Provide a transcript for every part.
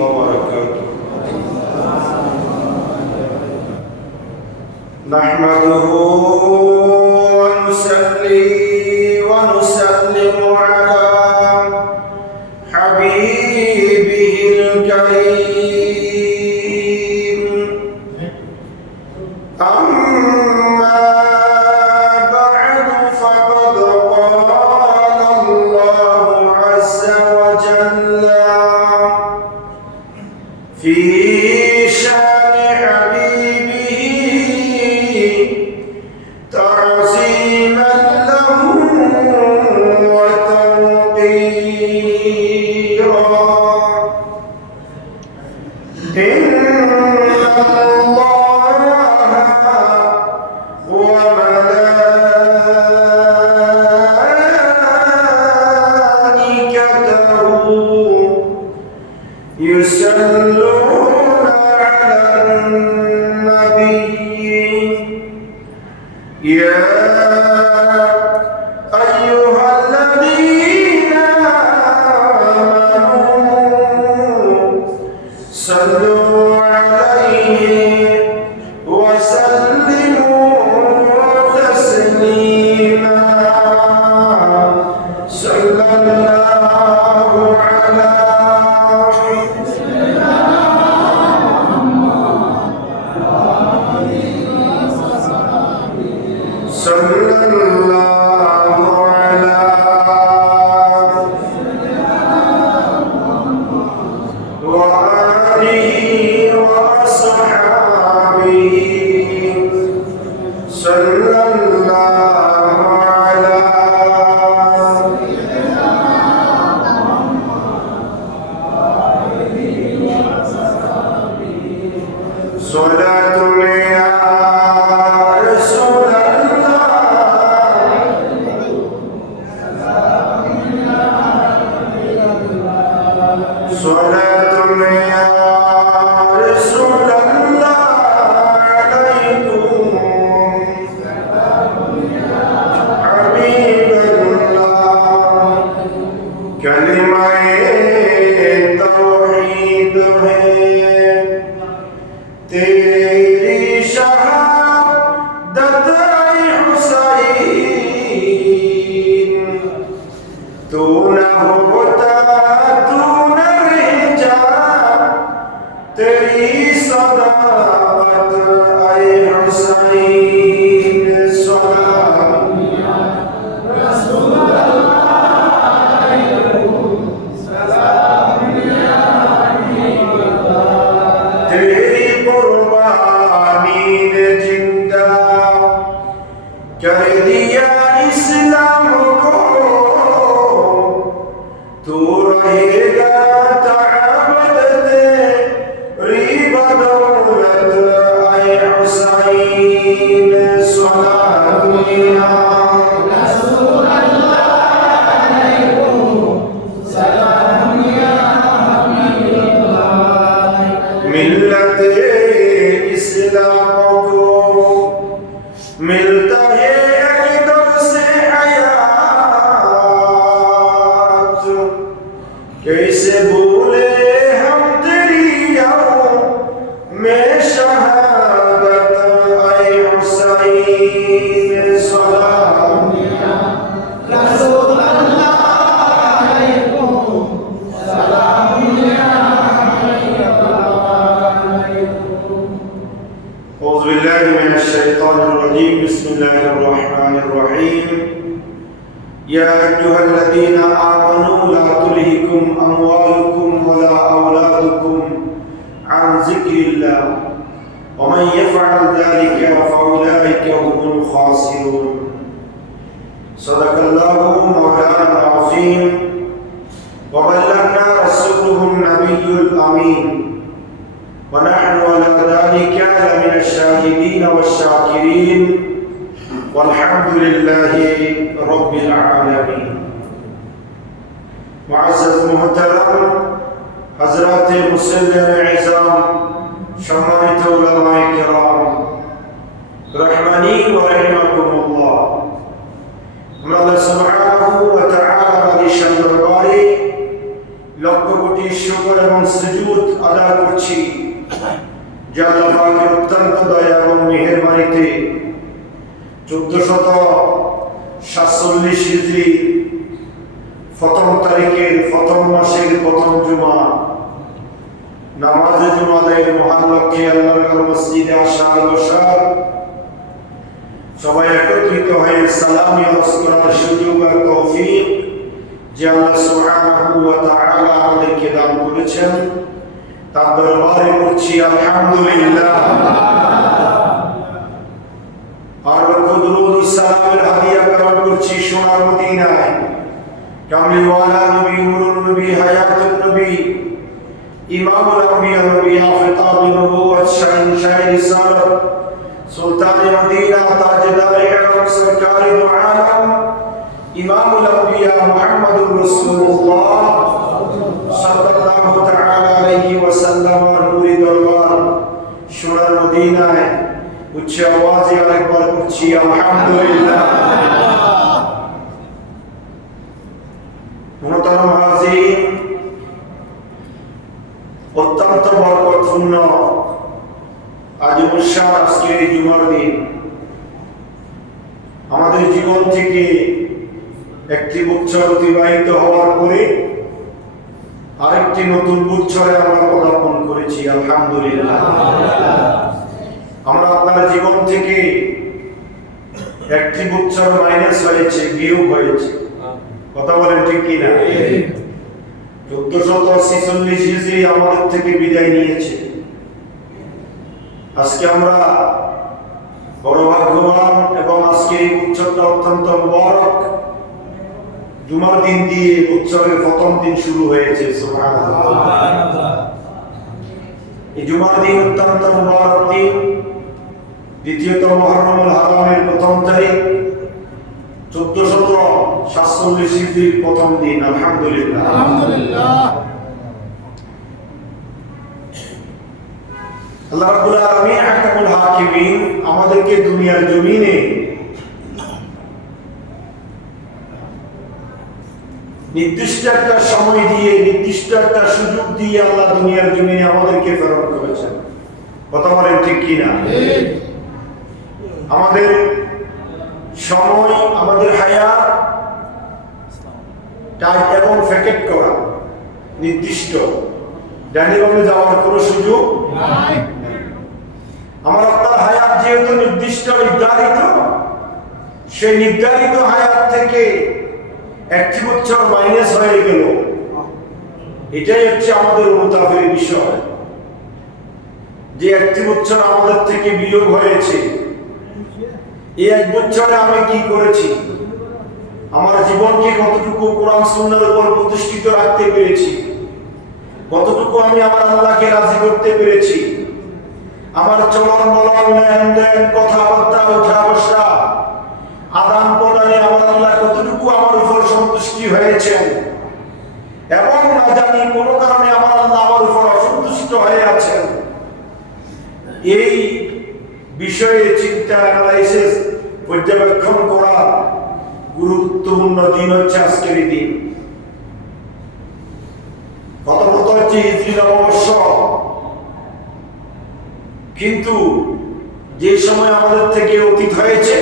وبركاته نحمده ونصلي ونسلم على حبيبه الكريم أما بعد فقد قال الله عز وجل في شأن حبيبه تعظيما له وتوقيرا إن الله وملائكته يصلون على النبي يا أيها الذين آمنوا صلوا عليه وسلموا تسليما صلى الله على صلى الله على وآله وأصحابه صلى الله على صلاة يا رسول صلاة يا رسول الله عليكم حبيب الله कलिमा तौहीद है तेरी शहादत हुसैन तू न होता तू न रह जा तेरी सदाकत ऐ हुसैन सलाम या रसूल तेरी कुर्बानी ने जिंदा कर दिया इस्लाम को तू रहेगा तअब्बद तेरी बदौलत ऐ हुसैन सलाम या रसूल मिल्लत इस्लाम को मिलता है एकदम से हयात कैसे भूले हम तेरी में शहादत ऐ हुसैन सलाम या रसूल أعوذ بالله من الشيطان الرجيم بسم الله الرحمن الرحيم يا أيها الذين آمنوا لا تلهكم أموالكم ولا أولادكم عن ذكر الله ومن يفعل ذلك فأولئك هم الخاسرون صدق الله مولانا العظيم وبلغنا رسوله النبي الأمين ونحن على ذلك لمن الشاهدين والشاكرين والحمد لله رب العالمين معزز محترم حضرات مسلمین اعظام সম্মানিত উলামায়ে কেরাম রহমানি ওয়া রাহিমাকুমুল্লাহ আমরা আল্লাহ সুবহানাহু ওয়া তাআলার আদেশ দরবারে লক্ষ কোটি শুকর এবং সুজুদ আদা করছি যে আল্লাহ পাকের অত্যন্ত দয়া এবং মেহেরবানিতে 1447 হিজরি প্রথম তারিখের প্রথম মাসের প্রথম জুমা নামাজে জুমা আদায়ের মহান লক্ষ্যে আল্লাহর মসজিদে আসার বসার সবাই একত্রিত হয়ে সালামি আরজ করার সুযোগ আর তৌফিক যে আল্লাহ সুবহানাহু ওয়া তাআলা আমাদেরকে দান করেছেন তার দরবারে করছি আলহামদুলিল্লাহ। আর দুরূদ ও সালামের হাদিয়া গ্রহণ করছি সোনার মদিনায় কামলিওয়ালা নবী নূরুন নবী হায়াতুন নবী ইমামুল আম্বিয়া নবী আফতাবুন নবুওয়াত শাহিনশাহ রিসালাত সুলতান মদিনা তাজদার ইহরাম সরকার দু আলম ইমামুল আম্বিয়া মুহাম্মদুর রাসূলুল্লাহ সাল্লাল্লাহু তাআলা আলাইহি ওয়াসাল্লাম নূরি দরবার সোনার মদিনায় উচ্চ আওয়াজে আরেকবার করছি আলহামদুলিল্লাহ। মুহতারাম হাজির, অত্যন্ত বরকতপূর্ণ আজ মুশার আজকের এই জুমার দিন আমাদের জীবন থেকে একটি বছর অতিবাহিত হওয়ার পরে আরেকটি নতুন বছরে আমরা পদার্পণ করেছি আলহামদুলিল্লাহ। আমরা আপনার জীবন থেকে একটি বছর মাইনাস হয়েছে, বিয়োগ হয়েছে, কথা বলেন ঠিক কিনা? 1446 হিজরি আমাদের থেকে বিদায় নিয়েছে। আজকে আমরা বড় ভাগ্যবান এবং আজকে এই বছরটা অত্যন্ত মুবারক জুমার দিন দিয়ে বছরের প্রথম দিন শুরু হয়েছে। সুবহানাল্লাহ। এই জুমার দিন অত্যন্ত মুবারক দিন, দ্বিতীয়ত মুহররমুল হারামের প্রথম তারিখ 1447 হিজরির প্রথম দিন আলহামদুলিল্লাহ। আল্লাহ রাব্বুল আলামিন হাকামুল হাকিমিন আমাদেরকে দুনিয়ার জমিনে নির্দিষ্ট একটা সময় দিয়ে নির্দিষ্ট একটা সুযোগ দিয়ে আল্লাহ দুনিয়ার জমিনে আমাদেরকে প্রেরণ করেছেন, কথা বলেন ঠিক কিনা? আমাদের সময়, আমাদের হায়াত টাইম এবং ফ্যাকেট করা নির্দিষ্ট, ডাইনি বামে যাওয়ার কোনো সুযোগ নাই। আমার আপনার হায়াত যেহেতু নির্দিষ্ট নির্ধারিত, সেই নির্ধারিত হায়াত থেকে একটি বছর মাইনাস হয়ে গেল, এটাই হচ্ছে আমাদের অনুতাপের বিষয় যে একটি বছর আমাদের থেকে বিয়োগ হয়েছে। এই এক বছরে আমি কি করেছি, আমার জীবনকে কতটুকু কোরআন সুন্নাহর উপর প্রতিষ্ঠিত রাখতে পেরেছি, কতটুকু আমি আমার আল্লাহকে রাজি করতে পেরেছি, আমার চলন বলন লেনদেন কথাবার্তা ওঠা বসা আদান প্রদানে আমার আল্লাহ কতটুকু আমার উপর সন্তুষ্টি হয়েছেন, এবং না জানি কোনো কারণে আমার আল্লাহ আমার উপর অসন্তুষ্ট হয়ে আছেন, এই বিষয়ে চিন্তা অ্যানালাইসিস পর্যবেক্ষণ করা গুরুত্বপূর্ণ দিন হচ্ছে আজকের এই দিন। প্রথমত হচ্ছে হিজরি নববর্ষ, কিন্তু যে সময় আমাদের থেকে অতীত হয়েছে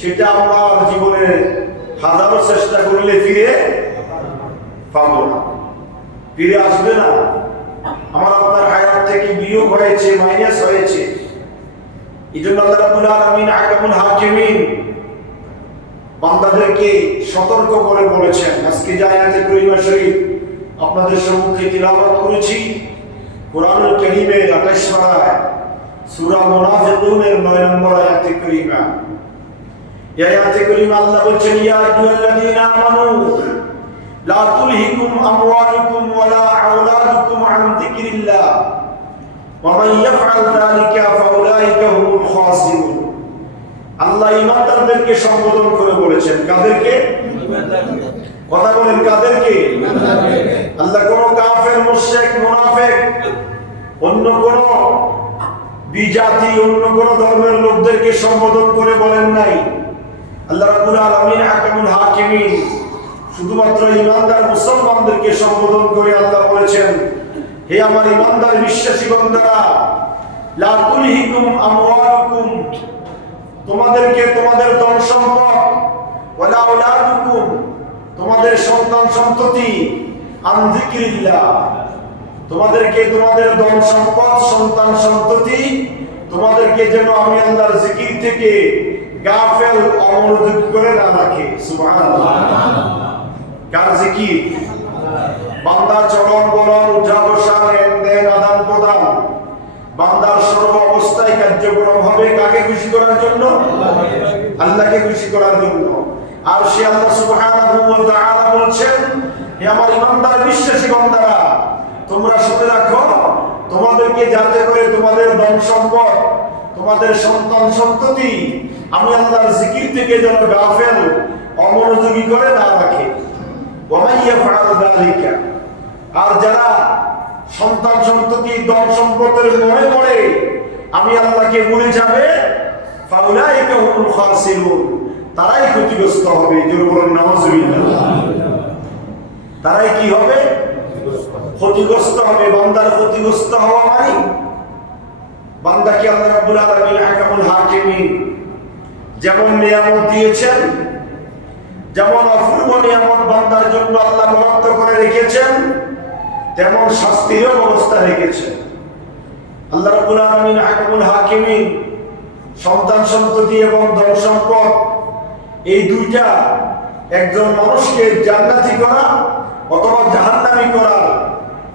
সেটা আমরা জীবনে হাজারো চেষ্টা করলে ফিরে পাবো না, ফিরে আসবে না। আমার আপনার হায়াত থেকে বিয়োগ হয়েছে, মাইনাস হয়েছে। এই জন্য আল্লাহ রাব্বুল আলামিন হাকামুল হাকিমিন বান্দাদেরকে সতর্ক করে বলেছেন। আজকে যে আয়াতে কারিমা শরীফ আপনাদের সম্মুখে তিলাওয়াত করেছি, কোরআনুল কারীমের 28 পারায় সূরা মুনাফিকুনের 9 নম্বর আয়াতে কারিমা। এই আয়াতে কারিমা আল্লাহ বলেছেন, ইয়া আইয়ুহাল্লাযীনা আমানু লা তুলহিকুম আমওয়ালুকুম ওয়ালা আওলাদুকুম আন যিকরিল্লাহ ওয়া মান ইয়াফআল যালিকা ফাউলাইকা হুমুল খাসিরুন। আল্লাহ ঈমানদারদেরকে সম্বোধন করে বলেছেন, কাদেরকে? ঈমানদারদেরকে। কথা বলেন, কাদেরকে? ঈমানদারদেরকে। আল্লাহ কোন কাফের, মুশরিক, মুনাফিক, অন্য কোন বিজাতি, অন্য কোন ধর্মের লোকদেরকে সম্বোধন করে বলেন নাই। আল্লাহ রাব্বুল আলামিন হাকামুল হাকিমিন শুধুমাত্র ঈমানদার মুসলমানদেরকে সম্বোধন করে আল্লাহ বলেছেন, হে আমার ইমানদার বিশ্বাসী বান্দারা, লা তুলহিকুম আমওয়ালুকুম, তোমাদেরকে তোমাদের ধন সম্পদ, ওয়ালা আওলাদুকুম, তোমাদের সন্তান সন্ততি, আন যিকরিল্লাহ, তোমাদেরকে তোমাদের ধন সম্পদ সন্তান সন্ততি তোমাদেরকে যেন আমি আল্লাহর জিকির থেকে গাফেল অমনোযোগ করে না রাখে। সুবহানাল্লাহ। কার জিকির? বান্দার চলন বলন, উঠা বসা, লেনদেন, আদান প্রদান, বান্দার সর্ব অবস্থায় কার্যক্রম হবে কাকে খুশি করার জন্য? আল্লাহকে খুশি করার জন্য। আর সে আল্লাহ সুবহানাহু ওয়া তাআলা বলছেন, হে আমার ইমানদার বিশ্বাসী বান্দারা, তোমরা শুনে রাখো, তোমাদেরকে যাতে করে তোমাদের ধন সম্পদ, তোমাদের সন্তান সন্ততি আমি আল্লাহর জিকির থেকে যেন গাফেল অমনোযোগী করে না রাখে। ওয়া মান ইয়াফআল যালিকা, আর যারা সন্তান সন্ততি ধন সম্পদের মোহে পড়ে আমি আল্লাহকে ভুলে যাবে, ফাউলাইকা হুমুল খাসিরুন, তারাই ক্ষতিগ্রস্ত হবে। জোরে বলুন নাউযুবিল্লাহ। তারাই কি হবে? ক্ষতিগ্রস্ত হবে। বান্দার ক্ষতিগ্রস্ত হওয়া মানে বান্দাকে আল্লাহ রাব্বুল আলামিন হাকামুল হাকিমিন যেমন নিয়ামত দিয়েছেন, যেমন অপূর্ব নিয়ামত বান্দার জন্য আল্লাহ বরাদ্দ করে রেখেছেন, তেমন শাস্তিরও ব্যবস্থা রেখেছেন। আল্লাহ রাব্বুল আলামিন হাকামুল হাকিমিন সন্তান সন্ততি এবং ধন সম্পদ এই দুইটা একজন মানুষকে জান্নাতি করা অথবা জাহান্নামী করা,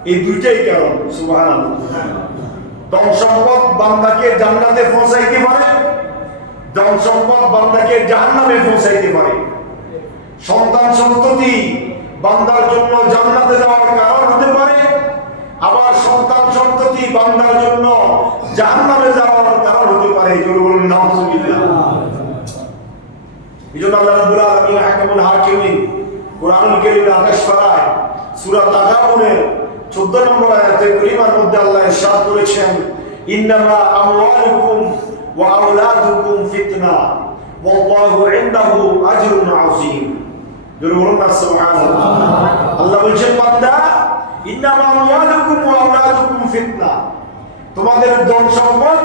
এই দুইটাই কারণ। সুবহানাল্লাহ। ধন সম্পদ বান্দাকে জান্নাতে পৌঁছাইতে পারে, ধন সম্পদ বান্দাকে জাহান্নামে পৌঁছাইতে পারে। সন্তান সন্ততি বান্দার জন্য জান্নাতে যাওয়ার কারণ হতে পারে, আবার সন্তান সন্ততি বান্দার জন্য জাহান্নামে যাওয়ার কারণ হতে পারে। জোরে বলুন নাউযুবিল্লাহ। এজন্য আল্লাহ রাব্বুল আলামিন হাকামুল হাকিমিন কোরআনুল কারীমের 28 পারায় সূরা তাগাবুনের 14 নম্বর আয়াতে কারীমার মধ্যে আল্লাহ ইরশাদ করেছেন, ইন্নামা আমওয়ালুকুম ওয়া আওলাদুকুম ফিতনা ওয়াল্লাহু ইনদাহু আজরুন আযীম। জোরে বলুন না সুবহানাল্লাহ। আল্লাহ বলেন, বান্দা, ইন্নামা আমওয়ালুকুম ওয়া আওলাদুকুম ফিতনা, তোমাদের ধন সম্পদ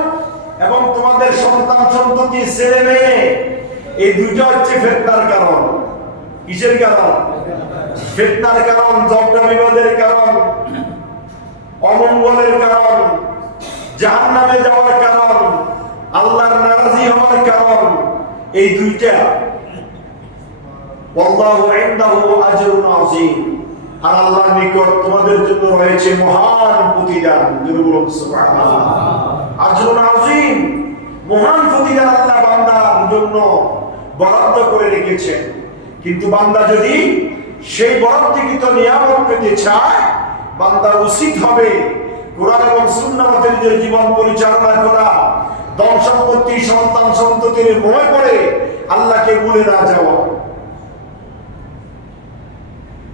এবং তোমাদের সন্তান সন্ততি ছেলে মেয়ে এই দুইটা হচ্ছে ফিতনার কারণ। কিসের কারণ? ফিতনার কারণ, ঝগড়া বিবাদের কারণ, অমঙ্গলের কারণ, জাহান্নামে যাওয়ার কারণ, আল্লাহর নারাজি হওয়ার কারণ এই দুইটা। ওয়াল্লাহু ইনদাহু আজরুন আযীম, আর আল্লাহর নিকট তোমাদের জন্য রয়েছে মহান প্রতিদান। জোরে বলুন সুবহানাল্লাহ। আজরুন আযীম, মহান প্রতিদান আল্লাহ বান্দার জন্য বরাদ্দ করে রেখেছেন। কিন্তু বান্দা যদি সেই বরাদ্দকৃত নিয়ামত পেতে চায়, বান্দার উচিত হবে কোরআন এবং সুন্নাহ মতে নিজের জীবন পরিচালনা করা, ধন সম্পত্তি সন্তান সন্ততির মোহে পড়ে আল্লাহকে ভুলে না যাওয়া।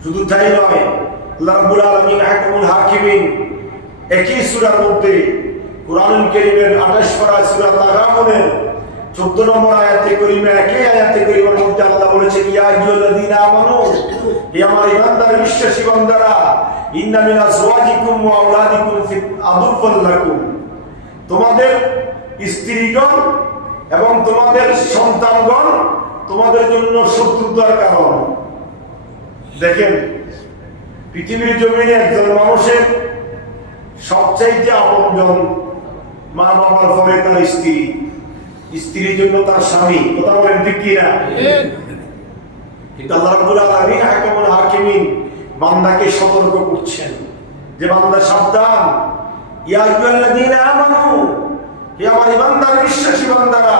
শুধু তাই নয়, আল্লাহ রাব্বুল আলামিন হাকামুল হাকিমিন একই সূরার মধ্যে কোরআনুল কারীমের 28 পারা সূরা তাগাবুনের 14 নম্বর আয়াতে কারীমে, একই আয়াতে কারীমের মধ্যে আল্লাহ বলেছেন, ইয়া আইয়ুহাল্লাযীনা আমানু, হে আমার ইমানদার বিশ্বাসী বান্দারা, ইন্না মিন আজওয়াজিকুম ওয়া আওলাদিকুম আদুফুল লাকুম, তোমাদের স্ত্রীগণ এবং তোমাদের সন্তানগণ তোমাদের জন্য শত্রুতার কারণ। দেখেন, পৃথিবীর জমিনে একজন মানুষের সবচাইতে আপনজন মা বাবার পরে তার স্ত্রী, স্ত্রীর জন্য তার স্বামী। কথা বলেন ঠিক কি না? কিন্তু আল্লাহ রাব্বুল আলামিন হাকামুল হাকিমিন বান্দাকে সতর্ক করছেন যে বান্দা সাবধান, ইয়া আইয়ুহাল্লাযীনা আমানু, হে আমার ইমানদার বিশ্বাসী বান্দারা,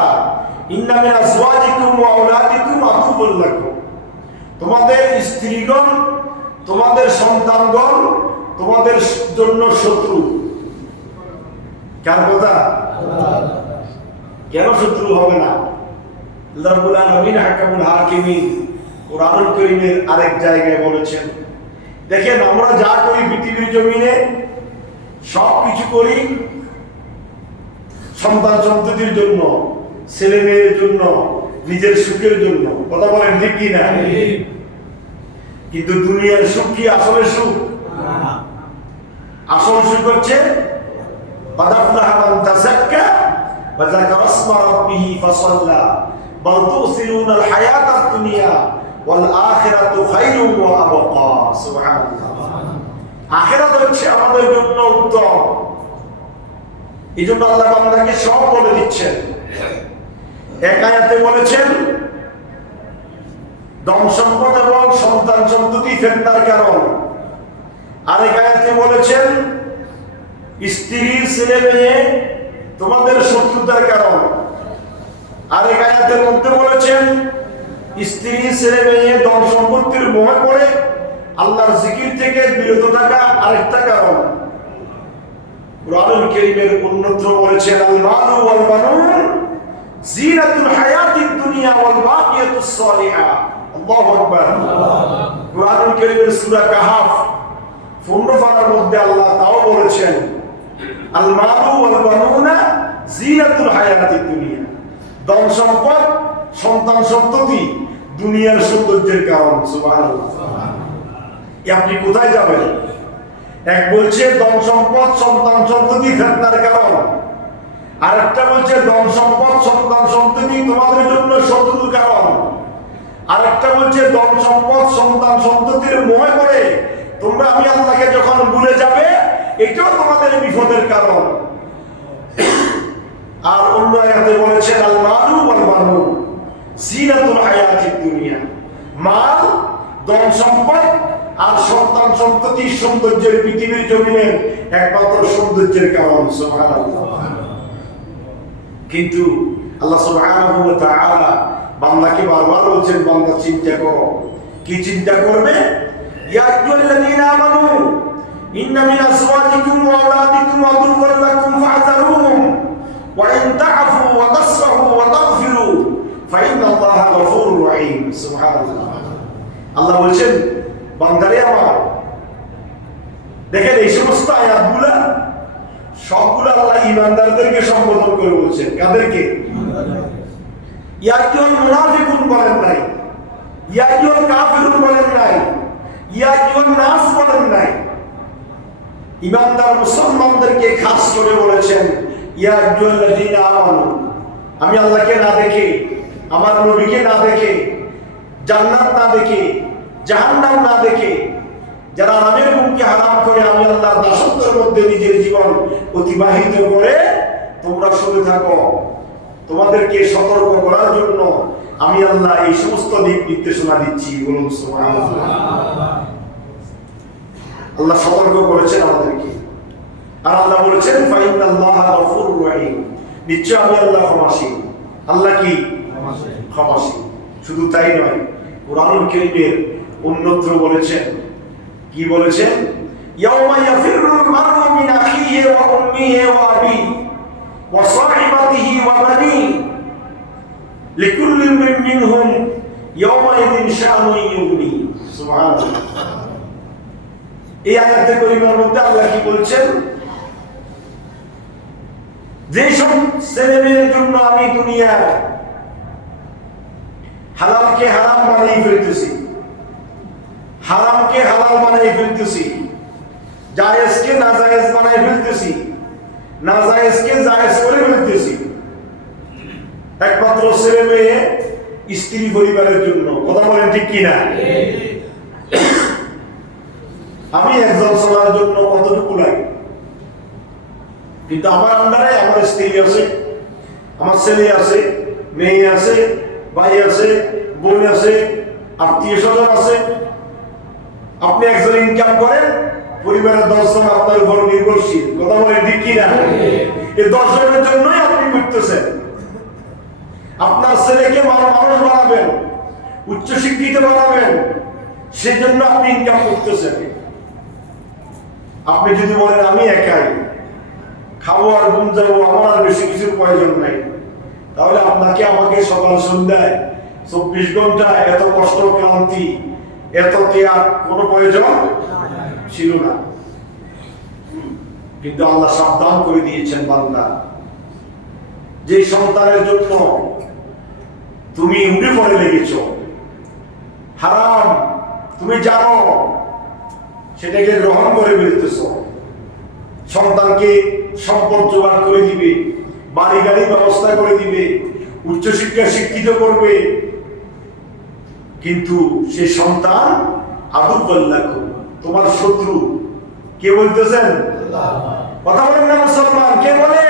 ইন্না মিন আজওয়াজিকুম ওয়া আওলাদিকুম আদুউল লাকুম, তোমাদের স্ত্রীগণ তোমাদের সন্তানগণ তোমাদের জন্য শত্রু। কার কথা? কেন শত্রু হবে না? আল্লাহ রাব্বুল আলামিন হাকামুল হাকিমিন কোরআনুল কারীমের আরেক জায়গায় বলেছেন, দেখেন আমরা যা করি পৃথিবীর জমিনে সব কিছু করি সন্তান সন্ততির জন্য, ছেলে মেয়ের জন্য, নিজের সুখের জন্য। কথা বলেন ঠিক কি না? কিন্তু দুনিয়ার সুখ কি আসলে সুখ? আসল সুখ হচ্ছে قد أفلح من تزكى وذكر اسم ربه فصلى بل تؤثرون الحياة الدنيا والآخرة خير وأبقى سبحان الله আখিরাত হচ্ছে আমাদের জন্য উত্তম। এইজন্য আল্লাহ বান্দাকে সব বলে দিচ্ছেন। এক আয়াতে বলেছেন ধন সম্পদ এবং সন্তান সন্ততি ফিতনার কারণ, আরেক আয়াতে বলেছেন স্ত্রী ছেলে মেয়ে তোমাদের শত্রুতার কারণ, আরেক আয়াতের মধ্যে বলেছেন স্ত্রী ছেলে মেয়ে ধন সম্পত্তির মোহে পড়ে আল্লাহর জিকির থেকে বিরত থাকা আরেকটা কারণ। কুরআনুল কারীমের অন্যত্র বলেছেন আল মালু ওয়াল বানুন জিনাতুল হায়াতিদ দুনিয়া ওয়াল বাকিয়াতুস সালিহা। আল্লাহু আকবার। কুরআনুল কারীমের সূরা কাহফ 15 পারার মধ্যে আল্লাহ তাও বলেছেন আল মালু ওয়াল বানুনা জিনাতুল হায়াতিদ দুনিয়া, ধন সম্পদ সন্তান সন্ততি দুনিয়ার সৌন্দর্যের কারণ। সুবহানাল্লাহ। আপনি কোথায় যাবেন? এক বলছে ধন সম্পদ সন্তান সন্ততি ফিতনার কারণ, আরেকটা বলছে ধন সম্পদ সন্তান সন্ততি তোমাদের জন্য শত্রুর কারণ, আরেকটা বলছে ধন সম্পদ সন্তান সন্ততির মোহে পড়ে তোমরা আমি আল্লাহকে যখন ভুলে যাবে এটাও তোমাদের বিপদের কারণ। আর অন্য আয়াতে বলেছেন আল মালু ওয়াল বানুন জিনাতুল হায়াতিদ দুনিয়া, মাল ধন সম্পদ আর সন্তান সন্ততি সৌন্দর্যের পৃথিবীর জমিনের একমাত্র সৌন্দর্যের কারণ। সুবহানাল্লাহ। কিন্তু আল্লাহ সুবহানাহু ওয়া তাআলা বান্দাকে বারবার বলছেন বান্দা চিন্তা করো। কি চিন্তা করবে? ইয়া আইয়ুহাল্লাযীনা আমানু ইন্না মিন আজওয়াজিকুম ওয়া আওলাদিকুম আদুওয়ান লাকুম ফাহযারুহুম ওয়া ইন তা'ফু ওয়া তাসফাহু ওয়া তাগফিরু ফাইন্নাল্লাহা গফুরুর রহিম। সুবহানাল্লাহ। আল্লাহ বলেন বান্দারে আমার, দেখেন এই সমস্ত আয়াতগুলা সবগুলো আল্লাহ ঈমানদারদেরকে সম্বোধন করে বলছেন। কাদেরকে? ইয়া আইয়ুহাল মুনাফিকুন বলেন নাই, ইয়া আইয়ুহাল কাফিরুন বলেন নাই, ইয়া আইয়ুহান নাস বলেন নাই। ঈমানদার মুসলমানদেরকে খাস করে বলেছেন ইয়া আইয়ুহাল্লাযীনা আমানু। আমি আল্লাহকে না দেখে, আমার নবীকে না দেখে, জান্নাত না দেখে, জাহান্নাম না দেখে, যারা নামের গুণকে হারাম করে আমি আল্লাহর দাসত্বের মধ্যে নিজের জীবন অতিবাহিত করে তোমরা শুনে থাকো, তোমাদেরকে সতর্ক করার জন্য আমি আল্লাহ এই সমস্ত দিক নির্দেশনা দিচ্ছি। বলুন সুবহানাল্লাহ। আল্লাহ সতর্ক করেছেন আমাদেরকে। আর আল্লাহ বলেছেন ফাইন্নাল্লাহা গফুরুর রহিম, নিশ্চয় আমি আল্লাহ ক্ষমাশীল। আল্লাহ কি? ক্ষমাশীল। শুধু তাই নয়, কুরআনুল কারীমের অন্যত্র বলেছেন, কি বলেছেন? ইয়াউমা ইয়াফিরুল মারউ মিন আখিহি ওয়া উম্মিহি ওয়া আবিহি ওয়া সাহিবাতিহি ওয়া বানিহি লিকুল্লি ইমরিন মিনহুম ইয়াউমাইযিন শাআনুন ইউগনি। সুবহানাল্লাহ। এই আয়াতে কারীমের মধ্যে আল্লাহ কি বলছেন? যে সব ছেলেমেয়ের জন্য আমি দুনিয়ায় হালালকে হারাম বানিয়ে ফেলতেছি, হারামকে হালাল বানিয়ে ফেলতেছি, জায়েজকে নাজায়েজ বানিয়ে ফেলতেছি, নাজায়েজকে জায়েজ করে ফেলতেছি, একমাত্র ছেলে মেয়ে স্ত্রী পরিবারের জন্য। কথা বলেন ঠিক কিনা? আমি একজন চলার জন্য কতটুকু লাগে, কিন্তু আমার আন্ডারে আমার স্ত্রী আছে, আমার ছেলে আছে, মেয়ে আছে, ভাই আছে, বোন আছে, আত্মীয় স্বজন আছে। আপনি একজন ইনকাম করেন, পরিবারের 10 জন আপনার উপর নির্ভরশীল। কথা বলেন ঠিক কিনা? এই 10 জনের জন্যই আপনি করতেছেন। আপনার ছেলেকে মানুষ বানাবেন, উচ্চ শিক্ষিত বানাবেন, সেজন্য আপনি ইনকাম করতেছেন। আপনি যদি বলেন আমি একাই খাবো আর ঘুম যাবো, আমার আর বেশি কিছুর প্রয়োজন নাই, তাহলে আপনাকে আমাকে সকাল সন্ধ্যায় 24 ঘন্টা এত কষ্ট ক্লান্তি এত ত্যাগ কোনো প্রয়োজন ছিল না। কিন্তু আল্লাহ সাবধান করে দিয়েছেন বান্দা, যে সন্তানের জন্য তুমি উঠে পড়ে লেগেছ, হারাম তুমি জানো, সেটাকে গ্রহণ করে ফেলতেছ, সন্তানকে সম্পদ জোগাড় করে দিবে, বাড়ি গাড়ির ব্যবস্থা করে দিবে, উচ্চশিক্ষা শিক্ষিত করবে, কিন্তু সে সন্তান আদুল্লাহু, তোমার শত্রু। কে বলতেছেন? কথা বলেন না মুসলমান, কে বলে?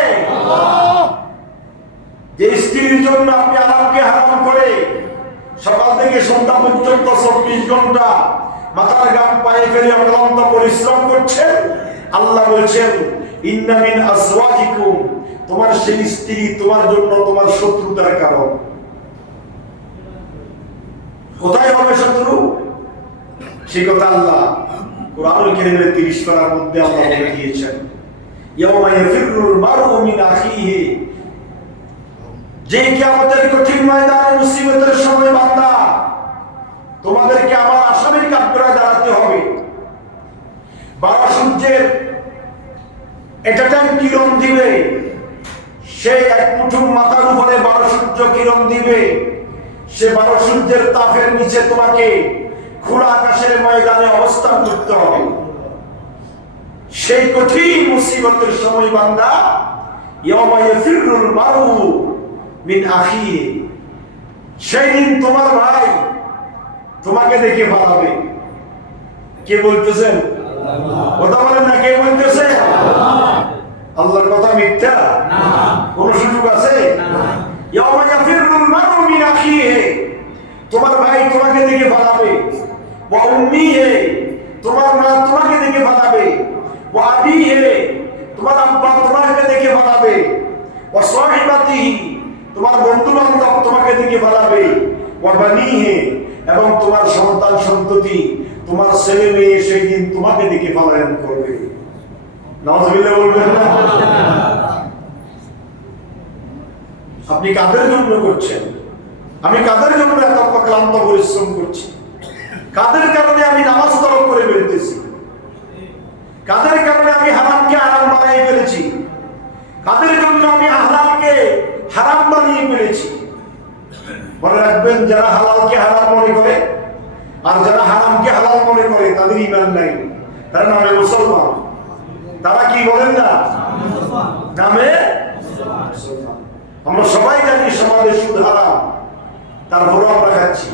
যে স্ত্রীর জন্য আপনি আরামকে হারাম করে সকাল থেকে সন্ধ্যা পর্যন্ত 24 ঘন্টা মাথার ঘাম পায়ে ফেলে অক্লান্ত পরিশ্রম করছেন, আল্লাহ বলছেন ইন্না মিন আজওয়াজিকুম, তোমার সেই স্ত্রী তোমার জন্য তোমার শত্রুতার কারণ। কোথায় হবে শত্রু? সেই কথা আল্লাহ কুরআনুল কারীমের 30 পারার মধ্যে আল্লাহ বলে দিয়েছেন, ইয়াওমা ইয়াফিরুল মারউ মিন আখিহি, যে কিয়ামতের কঠিন ময়দানে মুসিবতের সময় বান্দা তোমাদেরকে আমার আসামির কাঠগড়ায় দাঁড়াতে হবে। 12 সূর্যের এটা টাইম কিরণ দিবে, সেই এক মুঠো মাথার উপরে 12 সূর্য কিরণ দিবে, সে 12 সূর্যের তাপের নিচে তোমাকে খোলা আকাশের ময়দানে অবস্থান করতে হবে। সেই কঠিন মুসিবতের সময় বান্দা ইয়াওমা ইয়াফিরুল মারউ মিন আখিহি, সেই দিন তোমার ভাই তোমাকে দেখে পালাবে। কে বলতেছেন? কথা বলেন না, কে বলতেছেন? আল্লাহর কথা মিথ্যা? না। কোন সুযোগ আছে? না। ইয়াওমা ইয়াফিরুল মারউ মিন আখিহি, তোমার ভাই তোমাকে দেখে পালাবে। ওয়া উম্মিহি, তোমার মা তোমাকে দেখে পালাবে। ওয়া আবিহি, তোমার আব্বা তোমাকে দেখে পালাবে। ওয়া সাহিবাতিহি, তোমার বন্ধু বান্ধব তোমাকে দেখে পালাবে। ওয়া বানিহি, এবং তোমার সন্তান সন্ততি, তোমার ছেলে মেয়ে সেই দিন তোমাকে দেখে পালায়ন করবে। নাউযুবিল্লাহ বলবেন না? আপনি কাদের জন্য করছেন? আমি কাদের জন্য এত ক্লান্ত পরিশ্রম করছি? কাদের কারণে আমি নামাজ তরক করে বেরোতেছি? কাদের কারণে আমি হারামকে হারাম বানিয়ে ফেলেছি? কাদের জন্য আমি হালালকে হারাম বানিয়ে ফেলেছি? মনে রাখবেন, যারা হালালকে হারাম মনে করে আর যারা হারামকে হালাল মনে করে তাদের ঈমান নাই, তারা নামে মুসলমান। তারা কি বলেন না? নামে মুসলমান। আমরা সবাই জানি সমাজে সুদ হারাম, তারপরেও আমরা খাচ্ছি।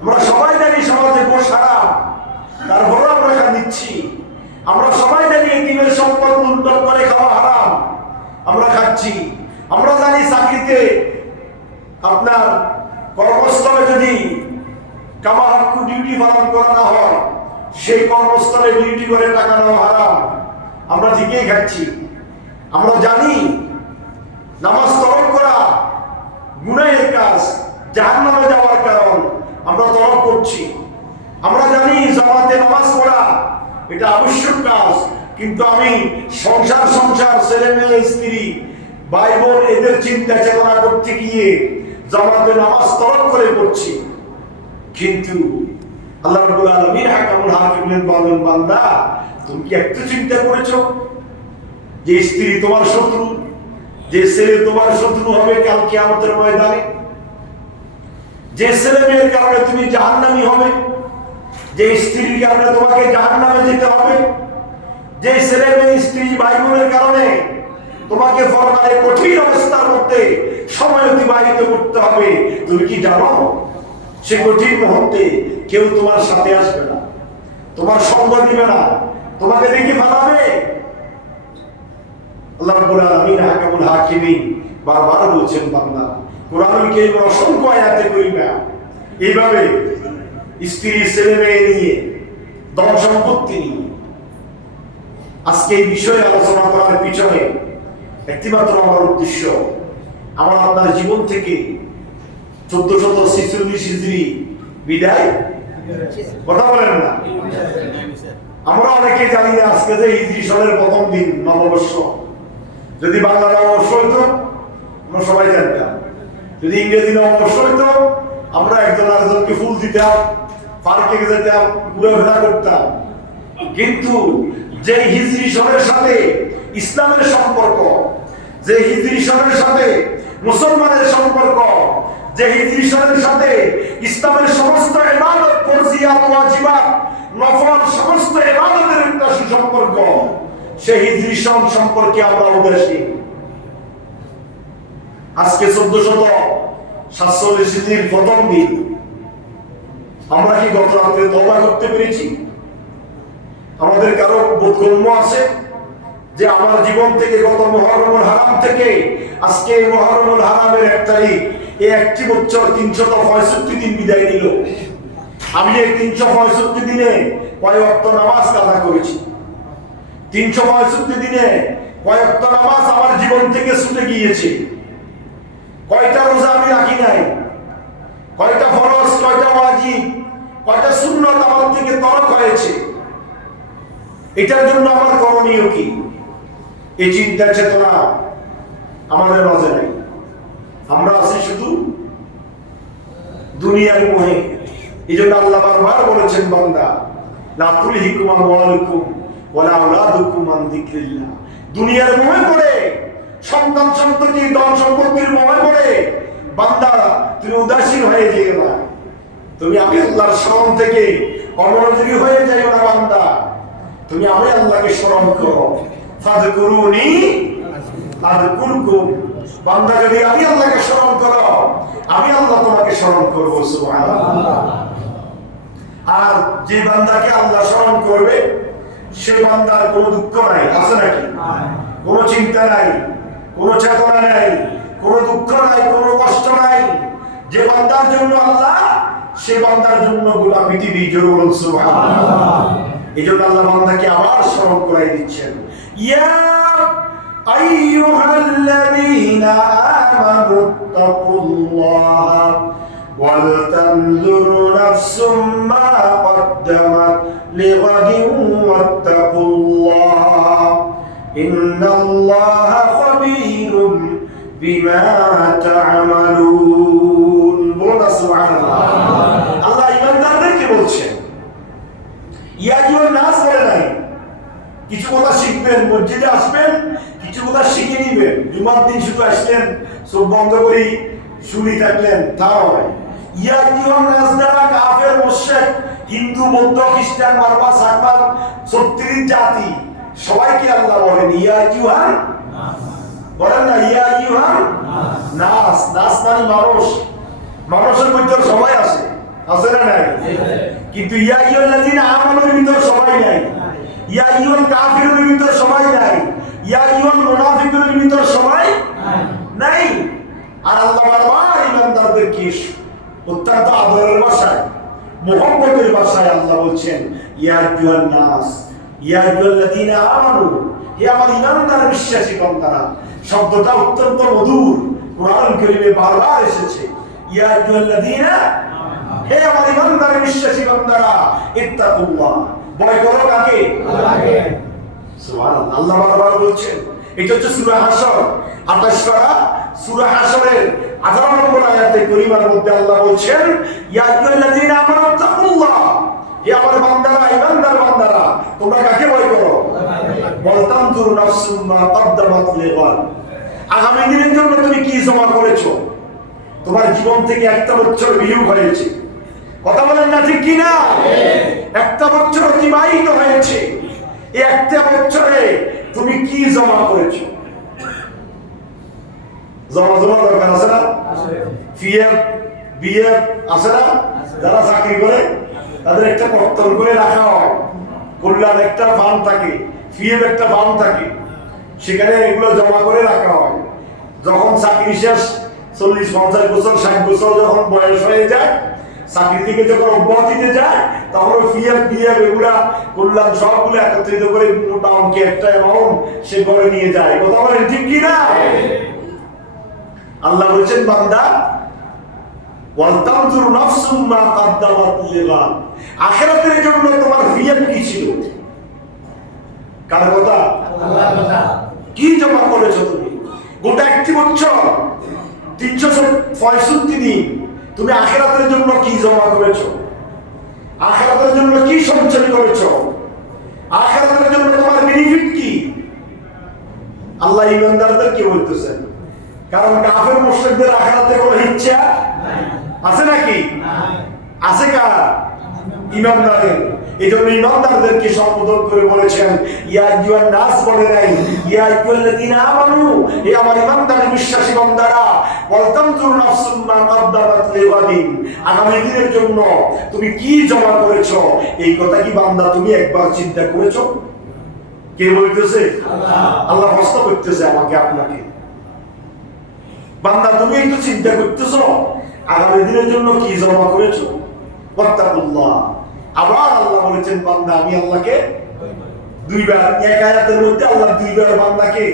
আমরা সবাই জানি সমাজে ঘুষ হারাম, তারপরেও আমরা নিচ্ছি। আমরা সবাই জানি এতিমের সম্পদ লুণ্ঠন করে খাওয়া হারাম, আমরা খাচ্ছি। আমরা জানি চাকরিতে আপনার কর্মস্থলে যদি কামাহাক্কু ডিউটি পালন করা না হয়, সেই কর্মস্থলে ডিউটি করে টাকা নেওয়া হারাম, আমরা ঠিকই খাচ্ছি। আমরা জানি নামাজ তরক করা গুনাহের কাজ, জাহান্নামে যাওয়ার কারণ, আমরা তরক করছি। আমরা জানি জামাতে নামাজ পড়া এটা আবশ্যক কাজ, কিন্তু আমি সংসার ছেলে মেয়ে স্ত্রী ভাই বোন এদের চিন্তা চেতনা করতে গিয়ে জামাতে নামাজ তরক করে পড়ছি। কিন্তু আল্লাহ রাব্বুল আলামিন হাকামুল হাকিমিন বলেন, বান্দা তুমি কি একটু চিন্তা করেছো যে স্ত্রী তোমার শত্রু, যে ছেলে তোমার শত্রু হবে কাল কিয়ামতের ময়দানে, যে ছেলে মেয়ের কারণে তুমি জাহান্নামী হবে, যে স্ত্রীর কারণে তোমাকে জাহান্নামে যেতে হবে, যে ছেলে মেয়ে স্ত্রী ভাই বোনের কারণে তোমাকে ফরমানে কঠিন অবস্থার মধ্যে সময় অতিবাহিত করতে হবে, তুমি কি জানো সে কঠিন মুহূর্তে কেউ তোমার সাথে আসবে না, তোমার সঙ্গ দিবে না, তোমাকে দেখে ভালাবে। আল্লাহ রাব্বুল আলামিন হাকামুল হাকিমিন বারবার বলছেন, বান্দা কোরআনুল কারীমের অসংখ্য আয়াতে কারিমা এইভাবে স্ত্রী ছেলে মেয়ে নিয়ে ধন সম্পত্তি নিয়ে আজকে এই বিষয়ে আলোচনা করার পিছনে একটিমাত্র আমার উদ্দেশ্য, আমার আপনার জীবন থেকে 1446 হিজরি বিদায়। কথা বলেন না? আমরা অনেকে জানি না আজকে যে হিজরি সনের প্রথম দিন নববর্ষ। যদি বাংলা নববর্ষ হইতো আমরা সবাই জানতাম, যদি ইংরেজি নববর্ষ হইতো আমরা একজন আরেকজনকে ফুল দিতাম, পার্কে যেতাম, ঘোরাফেরা করতাম। কিন্তু যে হিজরি সনের সাথে ইসলামের সম্পর্ক, যে হিজরি সনের সাথে মুসলমানের সম্পর্ক, যে হিজরি সনের সাথে ইসলামের সমস্ত ইবাদত, ফরজিয়াত, ওয়াজিবাত, নফল সমস্ত ইবাদতের একটা সুসম্পর্ক, সেই হিজরি সন সম্পর্কে আমরা উদাসীন। আজকে 1447 হিজরির প্রথম দিন। আমরা কি গত রাত্রে তওবা করতে পেরেছি? আমাদের কারো বোধগম্য আছে যে আমার জীবন থেকে গত মুহররমুল হারাম থেকে আজকে মুহররমুল হারামের 1 তারিখ, এই একটি বছর 365 দিন বিদায় নিল। আমি এই 365 দিনে কয় ওয়াক্ত নামাজ কাজা করেছি? 365 দিনে কয় ওয়াক্ত নামাজ আমার জীবন থেকে ছুটে গিয়েছে? কয়টা রোজা আমি রাখি নাই? কয়টা ফরজ, কয়টা ওয়াজিব, কয়টা সুন্নাত আমার থেকে তরক হয়েছে? এটার জন্য আমার করণীয় কি? এই চিন্তা চেতনা আমাদের মাঝে নাই। আমরা আছি শুধু দুনিয়ার মোহে। এই জন্য আল্লাহ বারবার বলেছেন, বান্দা লা তুলহিকুম আমওয়ালুকুম ওয়ালা আওলাদুকুম আন যিকরিল্লাহ। দুনিয়ার মোহে পড়ে, সন্তান সন্ততি, ধন সম্পত্তির মোহে পড়ে বান্দা তুমি উদাসীন হয়ে যেও না। তুমি আমি আল্লাহর স্মরণ থেকে অমনোযোগী হয়ে যাও না বান্দা। তুমি আমি আল্লাহকে স্মরণ করো। ফাযকুরুনি আযকুরকুম। বান্দা যদি আমি আল্লাহকে স্মরণ করো, আমি আল্লাহ তোমাকে স্মরণ করব। সুবহানাল্লাহ। আর যে বান্দাকে আল্লাহ স্মরণ করবে সে বান্দার কোনো দুঃখ নাই, আছে নাকি? কোনো চিন্তা নাই, কোনো চেতনা নাই, কোনো দুঃখ নাই, কোনো কষ্ট নাই। যে বান্দার জন্য আল্লাহ, সে বান্দার জন্য গোটা পৃথিবী। জোরে বলুন সুবহানাল্লাহ। এইজন্য আল্লাহ বান্দাকে আবার স্মরণ করাই দিচ্ছেন, ইয়া আইয়ুহাল্লাযীনা আমানু তাকুল্লাহ ওয়াল তানজুর নাফসুম মা কদ্দামাত লিগাদিন ওয়াত্তাকুল্লাহ ইন্নাল্লাহা খাবীরুম বিমা তা'মালুন। বলুন সুবহানাল্লাহ। আল্লাহ ঈমানদারদেরকে বলছেন, ইয়া আইয়ুহান নাস বলে নাই। কিছু কথা শিখবেন, মসজিদে আসবেন, কিছু কথা শিখে নিবেন। জুমার দিন শুধু আসলেন, চোখ বন্ধ করে শুনি থাকলেন, তা নয়। ইয়া আইয়ুহান নাস দ্বারা কাফের, মুশরিক, হিন্দু, বৌদ্ধ, খ্রিস্টান, মারওয়া, সাকবার, 36 জাতি সবাইকে আল্লাহ বলেন ইয়া আইয়ুহান নাস। বলেন না ইয়া আইয়ুহান নাস। নাস মানে মানুষ। মানুষের মধ্যে সবাই আছে, আছে না নাই? কিন্তু ইয়া আইয়ুহাল্লাযীনা আমানুর ভিতর সবাই নাই। ইয়া আইয়ুহাল কাফিরুনের ভিতর সবাই নাই। ইয়া আইয়ুহাল মুনাফিকুনের ভিতর সবাই নাই। আর আল্লাহ বারবার ঈমানদারদেরকে অত্যন্ত আদরের ভাষায়, মুহাব্বতের ভাষায় আল্লাহ বলছেন, ইয়া আইয়ুহান নাস, ইয়া আইয়ুহাল্লাযীনা আমানু। হে আমার ঈমানদার বিশ্বাসী বান্দারা। শব্দটা অত্যন্ত মধুর, কোরআন কারীমে বারবার এসেছে। ইয়া আইয়ুহাল্লাযীনা, হে আমার ঈমানদার বিশ্বাসী বান্দারা, ইত্তাকুল্লাহ, ভয় করো কাকে? আল্লাহকে। সুবহানাল্লাহ। আল্লাহ বারবার বলছেন। এটা হচ্ছে সূরা হাশর, 28 পারা সূরা হাশরের 18 নম্বর আয়াতে কারীমার মধ্যে আল্লাহ বলছেন, ইয়া আইয়ুহাল্লাযীনা আমানু তাকুল্লাহ। হে আমার বান্দারা, ঈমানদার বান্দারা, তোমরা কাকে ভয় করো? ওয়াল তানজুর নাফসুম মা কদ্দামাত লিগাদ। আগামী দিনের জন্য তুমি কি জমা করেছো? তোমার জীবন থেকে একটা বছর বিয়োগ হয়েছে, কথা বলেন না ঠিক কিনা? একটা বছর অতিবাহিত হয়েছে। এই একটা বছরে তুমি কি জমা করেছো? জমা দরকার আছে না? পিএফ, বিএফ আছে না? যারা চাকরি করে তাদের একটা কর্তন করে রাখা হয়, কল্যাণ একটা ফান্ড থাকে, পিএফ একটা ফান্ড থাকে, সেখানে এগুলো জমা করে রাখা হয়। যখন চাকরি শেষ, 40-50 বছর, 60 বছর যখন বয়স হয়ে যায়, চাকরি থেকে যখন অব্যাহতিতে যায়, তখন পিএফ, বিএফ এগুলা কল্যাণ সবগুলো একত্রিত করে মোটা অঙ্কে একটা অ্যামাউন্ট সে করে নিয়ে যায়। কথা বলেন ঠিক কি না? আল্লাহ বলছেন, বান্দা ওয়াল তানজুর নাফসুম মা কদ্দামাত লিগাদ। আখিরাতের জন্য তোমার পিএফ কি ছিল? কার কথা? আল্লাহর কথা। কি জমা করেছো তুমি? গোটা একটি বছর 365 দিন তুমি আখিরাতের জন্য কি জমা করেছো? আখিরাতের জন্য কি সঞ্চয় করেছো? আখিরাতের জন্য তোমার বেনিফিট কি? আল্লাহ ঈমানদারদেরকে বলতেছেন। কারণ কাফের মুশরিকদের আখিরাতে কোনো ইচ্ছা আছে নাকি? আছে কার? ঈমানদারদের। এই জন্য ইমানদারদেরকে সম্বোধন করে বলেছেন ইয়া আইয়ুহান নাস, বলে নাই ইয়া আইয়ুহাল্লাযীনা আমানু, হে আমার ইমানদার বিশ্বাসী বান্দারা, ওয়ালতানজুর নাফসুম মা কদ্দামাত লিগাদিন, আগামী দিনের জন্য তুমি কি জমা করেছো, এই কথা কি বান্দা তুমি একবার চিন্তা করেছো? কে বলতেছে? আল্লাহ প্রশ্ন করতেছে আমাকে আপনাকে। বান্দা তুমি একটু চিন্তা করতেছো আগামী দিনের জন্য কি জমা করেছো? ওয়াত্তাকুল্লাহ। আবার আল্লাহ বলেছেন বান্দা আমি আল্লাহকে দুইবার, এক আয়াতের মধ্যে আল্লাহ দুইবার বান্দাকে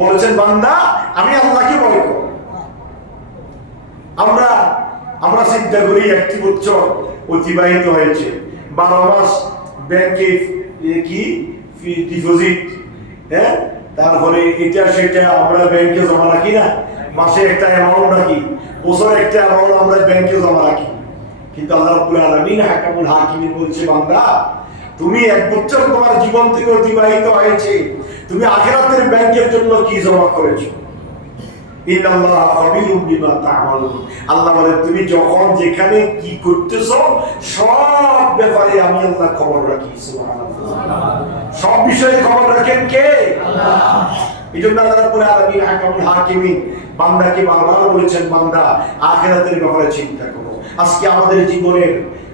বলেছেন বান্দা আমি আল্লাহকে ভয় করো। আমরা চিন্তা করি একটি বছর অতিবাহিত হয়েছে, 12 মাস ব্যাংকে কি ডিপোজিট, হ্যাঁ, তারপরে এটা সেটা আমরা ব্যাংকে জমা রাখি না, মাসে একটা অ্যামাউন্ট রাখি, বছরে একটা অ্যামাউন্ট আমরা ব্যাংকে জমা রাখি। কিন্তু আল্লাহ রাব্বুল আলামিন হাকামুল হাকিমিন বলছে বান্দা তুমি এক বছর তোমার জীবন থেকে অতিবাহিত হয়েছে, তুমি আখিরাতের ব্যাংকের জন্য কি জমা করেছো? ইন্নাল্লাহা খাবীরুম বিমা তা'মালুন। আল্লাহ বলে তুমি যখন যেখানে কি করতেছো সব ব্যাপারে আমি আল্লাহ খবর রাখি। সুবহানাল্লাহ। সব বিষয়ে খবর রাখেন কে? আল্লাহ। এইজন্য আল্লাহ রাব্বুল আলামিন হাকামুল হাকিমিন বান্দাকে বারবার বলেছেন বান্দা আখিরাতের ব্যাপারে চিন্তা করো। আজকে আমাদের জীবনের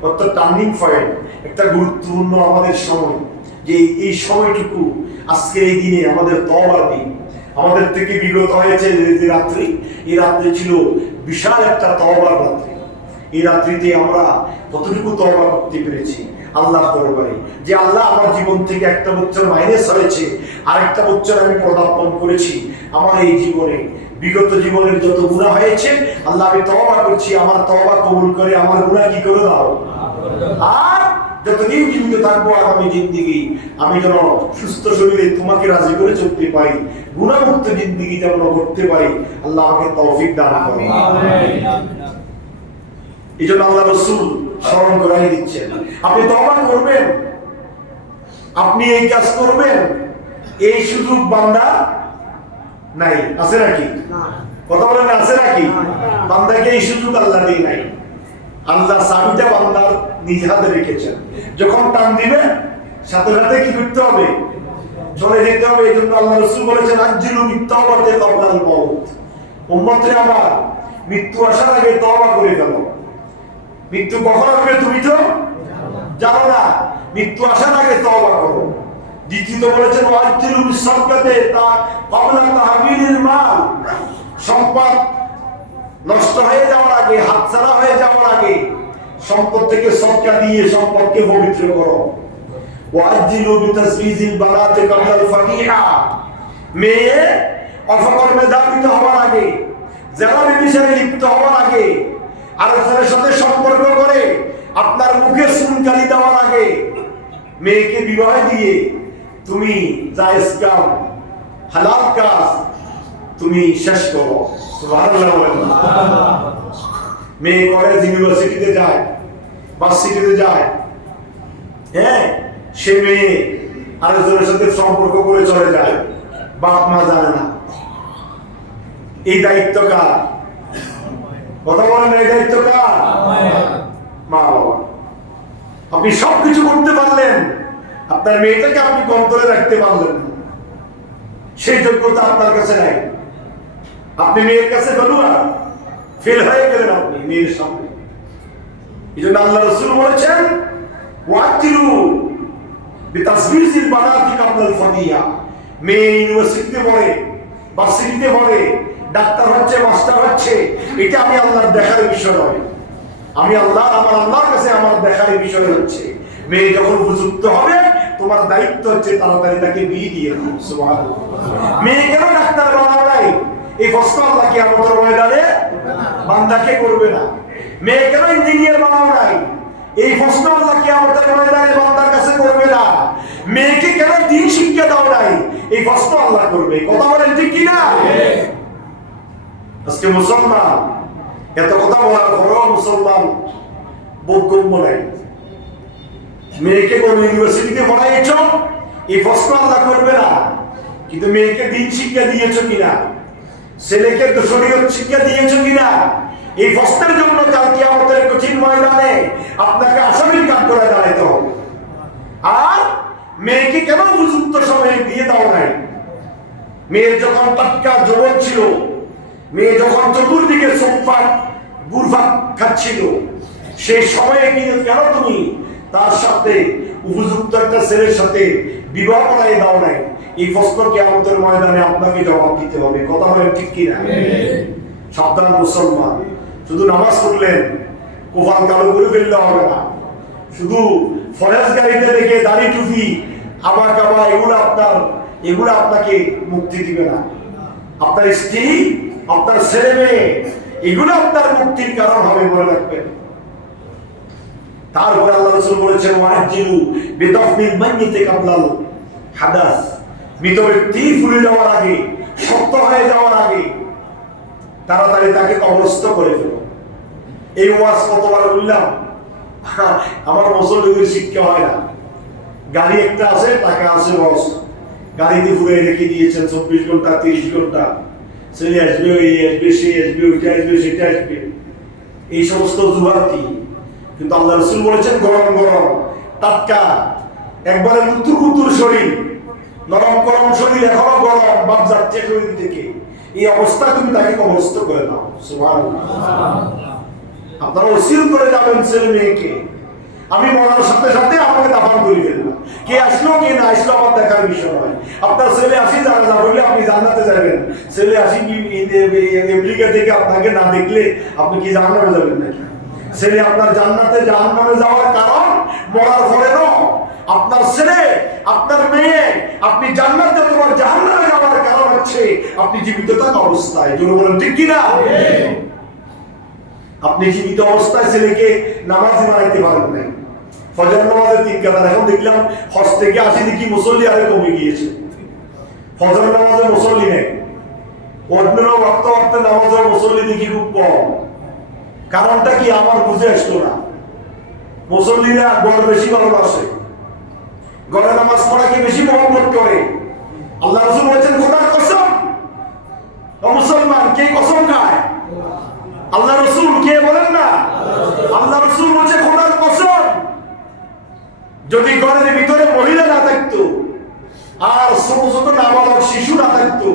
একটা টার্নিং পয়েন্ট, একটা গুরুত্বপূর্ণ আমাদের সময়, যে এই সময়টুকু আজকের এই দিনে আমাদের তওবার দিন। আমাদের থেকে বিগত হয়েছে যে রাত্রি, এই রাত্রি ছিল বিশাল একটা তওবার রাত্রি। এই রাত্রিতে আমরা কতটুকু তওবা করতে পেরেছি আল্লাহর দরবারে, যে আল্লাহ আমার জীবন থেকে একটা বছর মাইনাস হয়েছে, আরেকটা বছর আমি পদার্পণ করেছি। আমার এই জীবনে বিগত জীবনের যত গুনাহ হয়েছে আল্লাহ আমি তওবা করছি, আমার তওবা কবুল করে আমার গুনাহ কি করে দাও। আর যতদিন জীবিত থাকবো আগামী জিন্দেগি আমি যেন সুস্থ শরীরে তোমাকে রাজি করে চলতে পারি, গুনাহমুক্ত জিন্দেগি যেন করতে পারি, আল্লাহ আমাকে তৌফিক দান করুন। এই জন্য আল্লাহ রাসূল স্মরণ করাই দিচ্ছেন আপনি তওবা করবেন, আপনি এই কাজ করবেন, এই সুযোগ বান্দা নাই, আছে নাকি? কথা বলেন আছে নাকি? বান্দাকে এই সুযোগ আল্লাহ দেয় নাই। আল্লাহ চাবিটা বান্দার নিজ হাতে রেখেছেন, যখন টান দিবে সাথে সাথে কি করতে হবে? চলে যেতে হবে। এই জন্য আল্লাহ রাসূল বলেছেন আজ্জিলু বিত-তাওবাতি ক্বাবলাল মাউত, উম্মতরে আমার মৃত্যু আসার আগে তওবা করে ফেলো। মৃত্যু কখন আসবে তুমি তো জানো না, মৃত্যু আসার আগে তওবা করো। দ্বিতীয়ত বলেছেন ওয়াজ্জিলু বিস-সাদকাতি ক্বাবলা তাহবিলিল মাল, সম্পদ নষ্ট হয়ে যাওয়ার আগে, হাতছাড়া হয়ে যাওয়ার আগে সম্পদ থেকে সদকা দিয়ে সম্পদকে পবিত্র করো। ওয়াজ্জিলু বিতাসবিজিল বানাতি ক্বাবলাল ফাকিহা, মেয়ে অপকর্মে দাবিত হওয়ার আগে, জেনা ব্যভিচারে লিপ্ত হওয়ার আগে, আরেকজনের সাথে সম্পর্ক করে আপনার মুখে চুনকালি দেওয়ার আগে মেয়েকে বিবাহ দিয়ে তুমি জায়েজ কাজ, হালাল কাজ তুমি শেষ করো। সুবহানাল্লাহ। মেয়ে কলেজ ইউনিভার্সিটিতে যায়, ভার্সিটিতে যায়, হ্যাঁ, সে মেয়ে আরেকজনের সাথে সম্পর্ক করে চলে যায়, বাপ মা জানে না। এই দায়িত্ব কার? কথা বলেন, এই দায়িত্ব কার? মা বাবা। আপনি সবকিছু করতে পারলেন, আপনার মেয়েটাকে আপনি কন্ট্রোলে রাখতে পারলেন, সেই যোগ্যতা আপনার কাছে নাই। আপনি মেয়ের কাছে ফেল হয়ে গেলেন আপনি মেয়ের সামনে। এই জন্য আল্লাহ রাসূল বলেছেন ওয়াজ্জিলু বিতাসবিজিল বানাতি ক্বাবলাল ফাদিয়া, মেয়ে ইউনিভার্সিটিতে পড়ে, ভার্সিটিতে পড়ে, ডাক্তার হচ্ছে, মাস্টার হচ্ছে, এটা আমি আল্লাহর দেখার বিষয় নয়। আমি আমার আল্লাহর কাছে আমার দেখার বিষয় হচ্ছে মেয়ে যখন উপযুক্ত হবে তোমার দায়িত্ব হচ্ছে তাড়াতাড়ি তাকে বিয়ে দিয়ে দাও। সুবহানাল্লাহ। মেয়ে কেন ডাক্তার বানাও নাই, এই প্রশ্ন আল্লাহ কিয়ামতের ময়দানে বান্দাকে করবে না। মেয়ে কেন ইঞ্জিনিয়ার বানাও নাই, এই প্রশ্ন আল্লাহ কিয়ামতের ময়দানে বান্দার কাছে করবে না। মেয়েকে কেন দ্বীন শিক্ষা দাও নাই, এই প্রশ্ন আল্লাহ করবে। কথা বলেন ঠিক কি না? আজকে মুসলমান এত কথা বলার পরেও মুসলমান বোধগম্য নাই। মেয়েকে কোন ইউনিভার্সিটিতে পড়াইছো, এই প্রশ্ন আল্লাহ করবে না, কিন্তু মেয়েকে দ্বীন শিক্ষা দিয়েছো কিনা, ছেলেকে শরীয়ত শিক্ষা দিয়েছো কিনা, এই প্রশ্নের জন্য কাল কিয়ামতের কঠিন ময়দানে আপনাকে আসামির কাঠ করে দাঁড়াইতে হবে। মেয়েকে কেন উপযুক্ত সময়ে বিয়ে দাও নাই? মেয়ে যখন টাটকা যৌবন ছিল, মেয়ে যখন চতুর্দিকে সোফাট গুরফাট খাচ্ছিল, সেই সময়ে কেন তুমি তার সাথে উপযুক্ত একটা ছেলের সাথে বিবাহ করাই দাও নাই? এই প্রশ্ন কিয়ামতের ময়দানে আপনাকে জবাব দিতে হবে। কথা বলেন ঠিক কিনা? সাবধান মুসলমান, শুধু নামাজ পড়লেন কোফাল কালো করে ফেললে হবে না। শুধু ফরেজ গাড়িতে দেখে দাড়ি টুপি আবা কাবা এগুলো আপনাকে মুক্তি দিবে না। আপনার স্ত্রী, আপনার ছেলে মেয়ে, এগুলো আপনার মুক্তির কারণ হবে, মনে রাখবেন। তারপরে আল্লাহ রাসূল বলেছেন ওয়াজিলু বিতাফনিল মাইয়িতি কাবলাল হাদাস, মৃত ব্যক্তি ফুলে যাওয়ার আগে, শক্ত হয়ে যাওয়ার আগে তাড়াতাড়ি তাকে কবরস্থ করে ফেলো। এই ওয়াজ কতবার বললাম, আমার মুসল্লিদের শিক্ষা হয় না। গাড়ি একটা আছে, টাকা আছে, বস গাড়িতে ফুলে রেখে দিয়েছেন 24 ঘন্টা 30 ঘন্টা, ছেলে আসবে, ওই আসবে, সে আসবে, ওইটা আসবে, সেটা আসবে, এই সমস্ত জুহাতি। কিন্তু আল্লাহ রাসূল বলেছেন গরম গরম টাটকা, একবারে কুতুর শরীর, নরম গরম শরীর, এখনো গরম বাপ যাচ্ছে শরীর থেকে, এই অবস্থা তুমি তাকে কবরস্থ করে দাও। সুবহানাল্লাহ। আপনারা ওসিল করে যাবেন ছেলে মেয়েকে, আমি মরার সাথে সাথে আমাকে দাফন করে ফেললাম, কে আসলো কে না আসলো আমার দেখার বিষয় নয়। আপনার ছেলে আসি জানাজা পড়লে আপনি জান্নাতে যাবেন, ছেলে আসি আমেরিকা থেকে আপনাকে না দেখলে আপনি কি জাহান্নামে যাবেন নাকি? ছেলে আপনার জান্নাতে জাহান্নামে যাওয়ার কারণ মরার পরে নয়। আপনার ছেলে, আপনার মেয়ে, আপনি জান্নাতে তোমার জাহান্নামে যাওয়ার কারণ হচ্ছে আপনি জীবিত থাকা অবস্থায়। জোরে বলেন ঠিক কিনা? আপনি জীবিত অবস্থায় ছেলেকে নামাজি বানাইতে পারেন নাই। ফজর নামাজের 3 কাতার, এখন দেখলাম হজ থেকে আসি দেখি মুসল্লি আরে কমে গিয়েছে। ফজর নামাজে মুসল্লি নেই, অন্য ওয়াক্তে নামাজের মুসল্লি দেখি খুব কম। কারণটা কি আমার বুঝে আসলো না। মুসল্লিরা গড় বেশি ভালোবাসে, গড়ে নামাজ পড়াকে বেশি মহব্বত করে। আল্লাহ রাসূল বলেছেন খোদার কসম, ও মুসলমান কে কসম খায়? আল্লাহ রাসূল, কে বলেন না? আল্লাহ রাসূল বলেছে খোদার কসম, যদি ঘরের ভিতরে মহিলা না থাকতো আর ছোট ছোট নাবালক শিশু না থাকতো,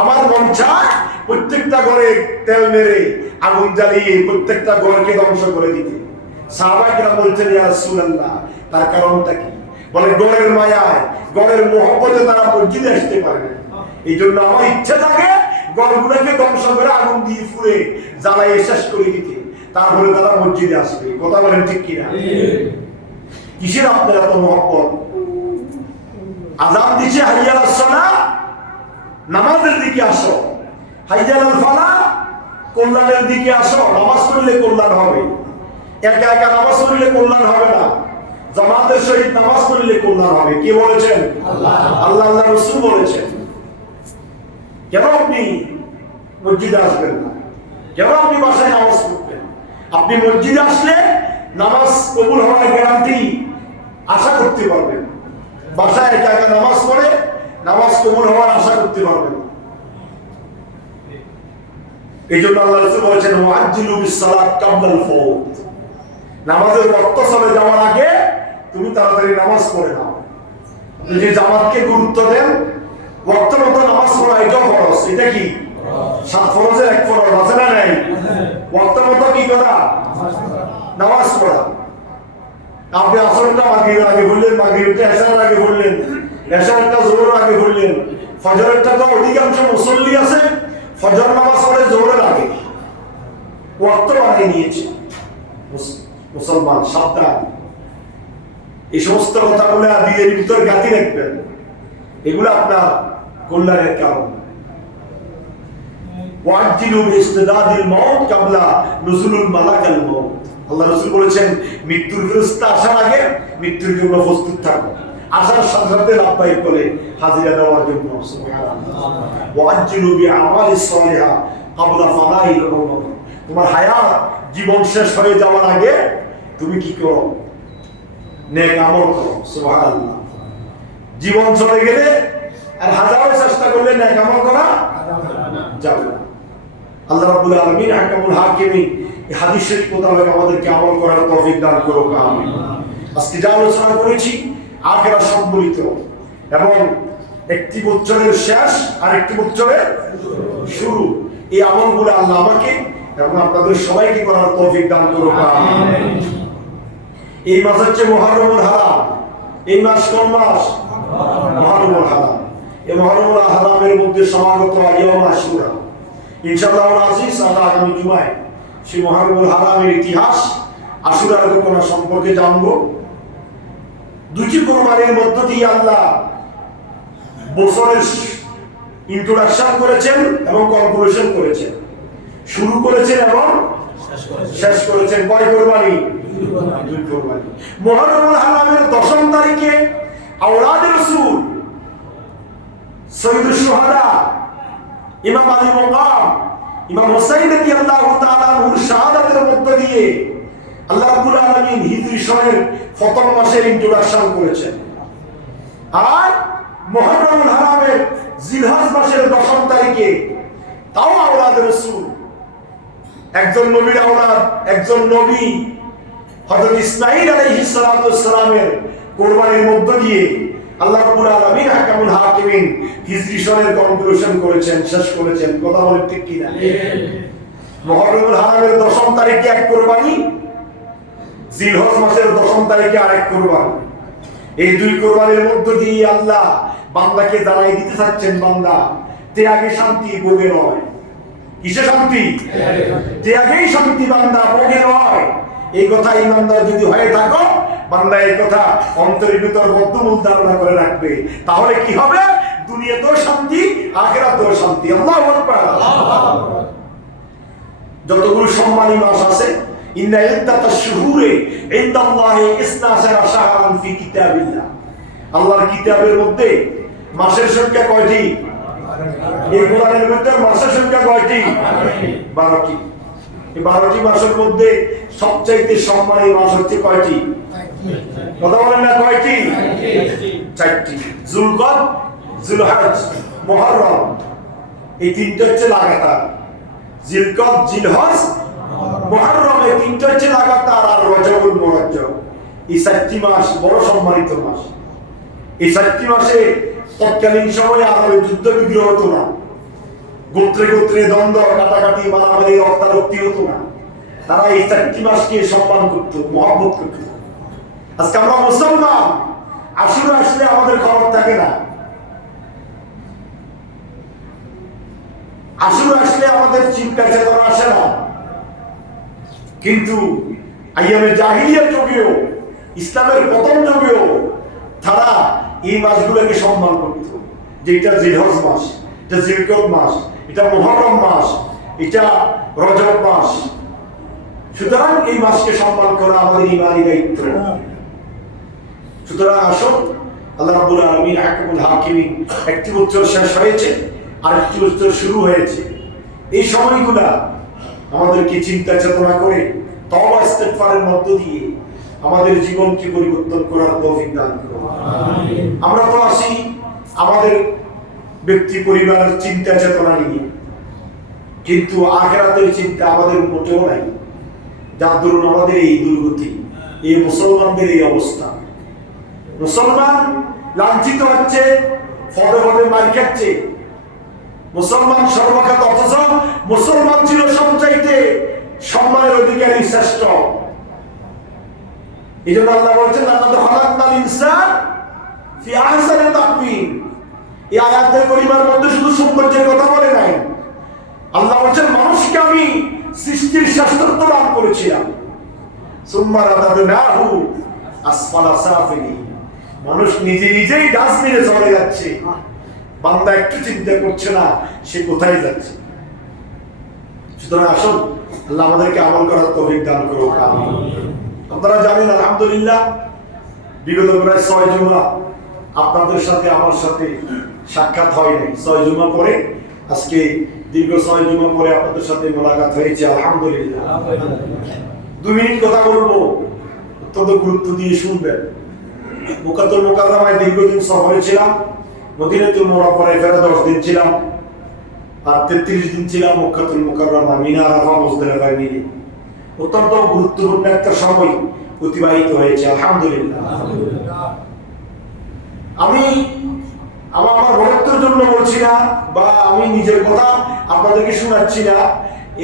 আমার মন চায় প্রত্যেকটা ঘরে তেল মেরে আগুন জ্বালিয়ে প্রত্যেকটা ঘরকে ধ্বংস করে দিতে। সাহাবায়ে কেরাম বলছেন ইয়া রাসূলুল্লাহ, তার কারণটা কি? বলে ঘরের মায়ায়, ঘরের মহব্বতে তারা মসজিদে আসতে পারে না। এই জন্য আমার ইচ্ছা থাকে ঘরগুলোকে ধ্বংস করে আগুন দিয়ে ফুড়ে জ্বালাইয়ে শেষ করে দিতে, তারপরে তারা মসজিদে আসবে। কথা বলেন ঠিক কিনা? কিসের আপনার এত মহব্বত? আযান দিচ্ছে হাইয়া আলাস সালাহ, নামাজের দিকে আসো। হাইয়া আলাল ফালাহ, কল্যাণের দিকে আসো। নামাজ পড়লে কল্যাণ হবে, একা একা নামাজ পড়লে কল্যাণ হবে না, জামাতের সহিত নামাজ পড়লে কল্যাণ হবে। কে বলেছেন? আল্লাহ। আল্লাহ আল্লাহ রাসূল বলেছেন। কেন আপনি মসজিদে আসবেন না? কেন আপনি বাসায় নামাজ পড়বেন? আপনি মসজিদে আসলে নামাজ কবুল হওয়ার গ্যারান্টি আশা করতে পারবেন। বাসায় একা একা নামাজ পড়ে নামাজ কবুল হওয়ার আশা করতে পারবেন। এই জন্য আল্লাহ রাসূল বলেছেন ওয়াজ্জিলু বিস-সালাত কাবলাল ফাওত, নামাজের ওয়াক্ত চলে যাওয়ার আগে তুমি তাড়াতাড়ি নামাজ পড়ে নাও। আপনি যে জামাতকে গুরুত্ব দেন, ওয়াক্ত মতো নামাজ পড়া এটাও ফরজ। এটা কি? 7 ফরজের 1 ফরজ আছে না নাই? ওয়াক্ত মতো কি করা? নামাজ পড়া। আপনি আসরটা মাগরিবের আগে পড়লেন, মাগরিবটা এশারের আগে পড়লেন, এশারটা যোহরের আগে পড়লেন, ফজরেরটা তো অধিকাংশ মুসল্লি আছে ফজর নামাজ পড়ে যোহরের আগে, ওয়াক্ত বানিয়ে নিয়েছে। মুসলমান সাবধান, এই সমস্ত কথাগুলো দিলের ভিতর গাঁথি রাখবেন, এগুলো আপনার কল্যাণের কারণ। ওয়াজ্জিলু বিইস্তিদাদিল মাউত কাবলা নুজুলুল মালাকাল মাউত, আল্লাহ রাসূল বলেছেন মৃত্যুর ফেরেশতা আসার আগে মৃত্যুর জন্য প্রস্তুত থাকো, আসার সাথে সাথে লাব্বাইক বলে হাজিরা দেওয়ার জন্য। সুবহানাল্লাহ। ওয়াজ্জিলু বিআমালিস সালিহা কাবলা ফানাইল উমর, তোমার হায়াত জীবন শেষ হয়ে যাওয়ার আগে তুমি কি করো? নেক আমল করো। সুবহানাল্লাহ। জীবন চলে গেলে আর হাজারো চেষ্টা করলে নেক আমল করা যাবে না। আল্লাহ রাব্বুল আলামিন হাকামুল হাকিমিন এই হাদিসের মোতাবেক আমাদেরকে আমল করার তৌফিক দান করুক। আমিন। আজকে যা আলোচনা করেছি আখিরাত সম্বলিত, এবং একটি বছরের শেষ আর একটি বছরের শুরু। এই আমলগুলো আল্লাহ আমাকে এবং আপনাদের সবাইকে করার তৌফিক দান করুন। এই মাস হচ্ছে মুহররমুল হারাম। এই মাস কোন মাস? মুহররমুল হারাম। এই মুহররমুল হারামের মধ্যে সমাগত ইয়াউম আশুরা। ইনশাআল্লাহ আজিজ, আমরা আগামী জুমায় সেই মুহররমুল হারামের ইতিহাস, আশুরার ঘটনা সম্পর্কে জানবো। দুটি কোরবানির মধ্য দিয়ে আল্লাহ বছরের ইন্ট্রোডাকশন করেছেন এবং কনক্লুশন করেছেন, শুরু করেছেন এবং শেষ করেছেন। কয় কোরবানি? দুই কোরবানি। মুহররমুল হারামের 10 তারিখে আওলাদ রাসূল সৈয়দুশ শুহাদা ইমাম আলী মাকাম ইমাম হুসাইন রাদিয়াল্লাহু তাআলা আনহুর শাহাদাতের মধ্য দিয়ে আল্লাহ রাব্বুল আলামিন হিজরি সনের প্রথম মাসের ইন্ট্রোডাকশন করেছেন। আর মুহররমুল হারামের জিলহজ মাসের 10 তারিখে তাও আওলাদ রাসূল, একজন নবীর আওলাদ, একজন নবী হযরত ইসমাঈল আলাইহিস সালাতু ওয়াস সালামের কুরবানির মধ্য দিয়ে আল্লাহ রাব্বুল আলামিন হাকামুল হাকিমিন হিজরি সনের কনক্লুশন করেছেন, শেষ করেছেন। কথা বলেন ঠিক কি না? মুহররমুল হারামের 10 তারিখে এক কুরবানি, জিলহজ মাসের 10 তারিখে আরেক কুরবানি। এই দুই কুরবানির মধ্য দিয়ে আল্লাহ বান্দাকে জানাই দিতে চাচ্ছেন, বান্দা ত্যাগে শান্তি, ভোগে নয়। কিসে শান্তি? ত্যাগেই শান্তি, বান্দা ভোগে নয়। এই কথা ইমানদার যদি হয়ে থাকো, বান্দা এই কথা অন্তরের ভিতর বদ্ধমূল ধারণা করে রাখবে, তাহলে কি হবে? দুনিয়াতেও শান্তি, আখিরাতেও শান্তি। আল্লাহু আকবার। যতগুলো সম্মানী মাস আছে, ইন্না ইদ্দাতাশ শুহুরি ইনদাল্লাহি 12 শাহরান ফি কিতাবিল্লাহ। আল্লাহর কিতাবের মধ্যে মাসের সংখ্যা কয়টি? এই কোরআনের মধ্যে মাসের সংখ্যা কয়টি? 12টি। এই 12টি মাসের মধ্যে সবচেয়ে সম্মানী মাস হচ্ছে কয়টি? কথা বলেন না, কয়টি? 4টি। যুলকদ, যুলহজ, মুহররম, এই তিনটা হচ্ছে লাগাতার। জিলকদ, জিলহজ, মুহররম, এই তিনটা হচ্ছে লাগাতার। আর রজবুল মুরজ্জব, এই 4টি মাস বড় সম্মানিত মাস। এই 4টি মাসে তৎকালীন সময়ে আরবে যুদ্ধ বিগ্রহ হতো না, গোত্রে গোত্রে দ্বন্দ্ব, কাটাকাটি, মারামারি, রক্তারক্তি হতো না। তারা এই 4টি মাসকে সম্মান করত, মহব্বত করত। আজকে আমরা মুসলমান, আশুরা আসলে আমাদের খবর থাকে না। আশুরা আসলে আমাদের চিন্তা চেতনা আসে না। কিন্তু আইয়ামে জাহিলিয়ার যুগেও, ইসলামের প্রথম যুগেও তারা এই মাসগুলোকে সম্মান করত। যে এটা জিলহজ মাস, এটা জিলকদ মাস, এটা মুহররম মাস, এটা রজব মাস। সুতরাং এই মাসকে সম্মান করা আমাদের ঈমানী দায়িত্ব। সুতরাং আসুন, আল্লাহ রাব্বুল আলামিন হাকামুল হাকিমিন, একটি বছর শেষ হয়েছে, আরেকটি বছর শুরু হয়েছে। এই সময়গুলা আমাদেরকে চিন্তা চেতনা করে তওবা ইস্তেগফারের মধ্য দিয়ে আমাদের জীবনকে পরিবর্তন করার তৌফিক দান করুন। আমরা তো আসি আমাদের ব্যক্তি পরিবারের চিন্তা চেতনা নিয়ে, কিন্তু আখিরাতের চিন্তা আমাদের মোটেও নাই। যার দরুন আমাদের এই দুর্গতি, এই মুসলমানদের এই অবস্থা। মুসলমান লাঞ্ছিত হচ্ছে, পদে পদে মার খাচ্ছে। মুসলমান সর্বখাত, অথচ মুসলমান ছিল সবচাইতে সম্মানের অধিকারী, শ্রেষ্ঠ। এই জন্য আল্লাহ বলছেন, লাকাদ খালাকনাল ইনসান ফি আহসানি তাকওয়িম। এই আয়াতের পরিমার মধ্যে শুধু সৌন্দর্যের কথা বলে নাই। আল্লাহ বলছেন, মানুষকে আমি সৃষ্টির শ্রেষ্ঠত্ব দান করেছিলাম। সুম্মা রাদাদনাহু আসফালা সাফিলিন। মানুষ নিজে নিজেই ডাস মেরে চলে যাচ্ছে, বান্দা একটু চিন্তা করছে না সে কোথায় যাচ্ছে। সুতরাং আসুন, আল্লাহ আমাদেরকে আমল করার তৌফিক দান করুন। আমিন। আপনারা জানেন, আলহামদুলিল্লাহ, বিগত প্রায় 6 জুমা আপনাদের সাথে আমার সাথে সাক্ষাৎ হয় নাই। 6 জুমা পরে, আজকে দীর্ঘ 6 জুমা পরে আপনাদের সাথে মোলাকাত হয়েছে, আলহামদুলিল্লাহ। 2 মিনিট কথা বলবো, অত্যন্ত গুরুত্ব দিয়ে শুনবেন। মক্কাতুল মুকাররমায় দীর্ঘদিন সফরে ছিলাম, মদিনাতুল মুনাওয়ারায় ফেরা 10 দিন ছিলাম, আর 33 দিন ছিলাম মক্কাতুল মুকাররমা, মিনা, আরাফা, মুজদালিফায় মিলে। অত্যন্ত গুরুত্বপূর্ণ একটা সময় অতিবাহিত হয়েছে, আলহামদুলিল্লাহ। আমি আমার বক্তব্যের জন্য বলছি না, বা আমি নিজের কথা আপনাদেরকে শোনাচ্ছি না,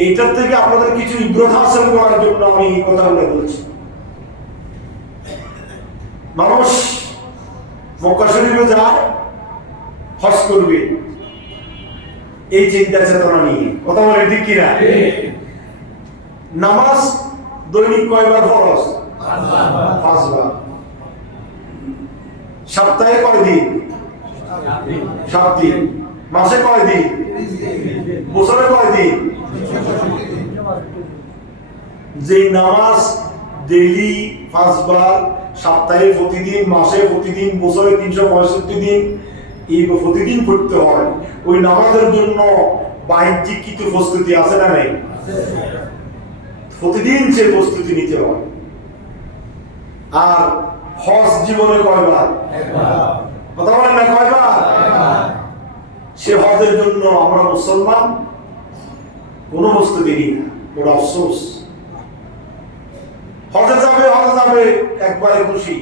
এইটার থেকে আপনাদের কিছু ইব্রত হাসিল করার জন্য আমি এই কথাগুলো বলছি। মানুষ মক্কা শরীফে যায়, হজ করবে, এই চিন্তা চেতনা নিয়ে। কথা বলে ঠিক কিনা? নামাজ দৈনিক কয়বার ফরজ? 5 বার। সপ্তাহে কয় দিন? 7 দিন। মাসে কয় দিন? বছরে কয় দিন? যে নামাজ ডেইলি 5 বার, সপ্তাহে প্রতিদিন, মাসে প্রতিদিন, বছরে 365 দিন এই প্রতিদিন পড়তে হয়, ওই নামাজের জন্য বাহ্যিক কিছু প্রস্তুতি আছে না নাই? প্রতিদিন সে প্রস্তুতি নিতে হয়। আর হজ জীবনে কয়বার? কথা বলেন না, কয়বার? সে হজের জন্য আমরা মুসলমান কোনো প্রস্তুতি নিই না, ওরা আফসোস। হজে যাবে একবারে খুশি,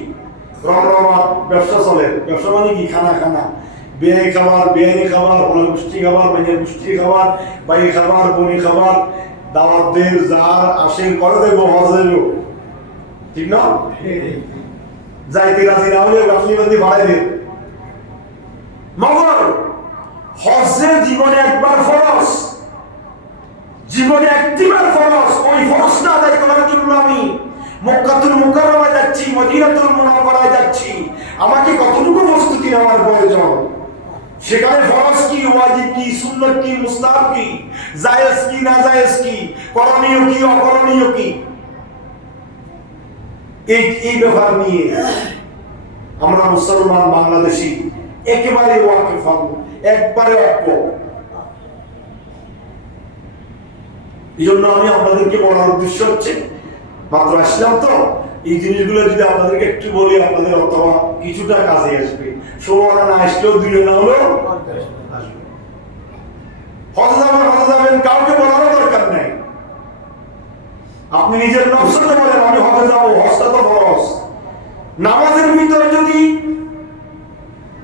রমরমা ব্যবসা চলে। ব্যবসা মানে কি? খানা খানা, বেআইনি খাবার, হলের গোষ্ঠী খাবার, বাইরের গোষ্ঠী খাবার, বাইরে খাবার, বনি খাবার, দাওয়াতদের যার আসে করে দেবো হজেরও, ঠিক না? যাইতে রাজি না হলে বাতলি বান্দি বাড়াই দেব। মগর হজের জীবনে একবার ফরজ, জীবনে একটিবার ফরজ। ওই ফরজটা আদায় করার জন্য আমি মক্কাতুল মুকাররমায় যাচ্ছি, মদিনাতুল মুনাওয়ারায় যাচ্ছি, আমাকে কতটুকু প্রস্তুতি নেওয়ার প্রয়োজন? সেখানে ফরজ কি, ওয়াজিব কি, সুন্নাত কি, মুস্তাহাব কি, জায়েজ কি, নাজায়েজ কি, করণীয় কি, অকরণীয় কি, এই ব্যাপার নিয়ে আমরা মুসলমান বাংলাদেশী একেবারে ওয়াকিফ, একবারে অজ্ঞ। এই জন্য আমি আপনাদেরকে বলার উদ্দেশ্য হচ্ছে, মাত্র আসলাম তো, এই জিনিসগুলো যদি আপনাদেরকে একটু বলি, আপনাদের অথবা কিছুটা কাজে আসবে। সময় না আসলেও দিলে না হলেও আসবে। হজে যাবেন, কাউকে বলারও দরকার নাই। আপনি নিজের নফসকে বলেন আমি হজে যাবো, হজটা তো ফরজ। নামাজের ভিতরে যদি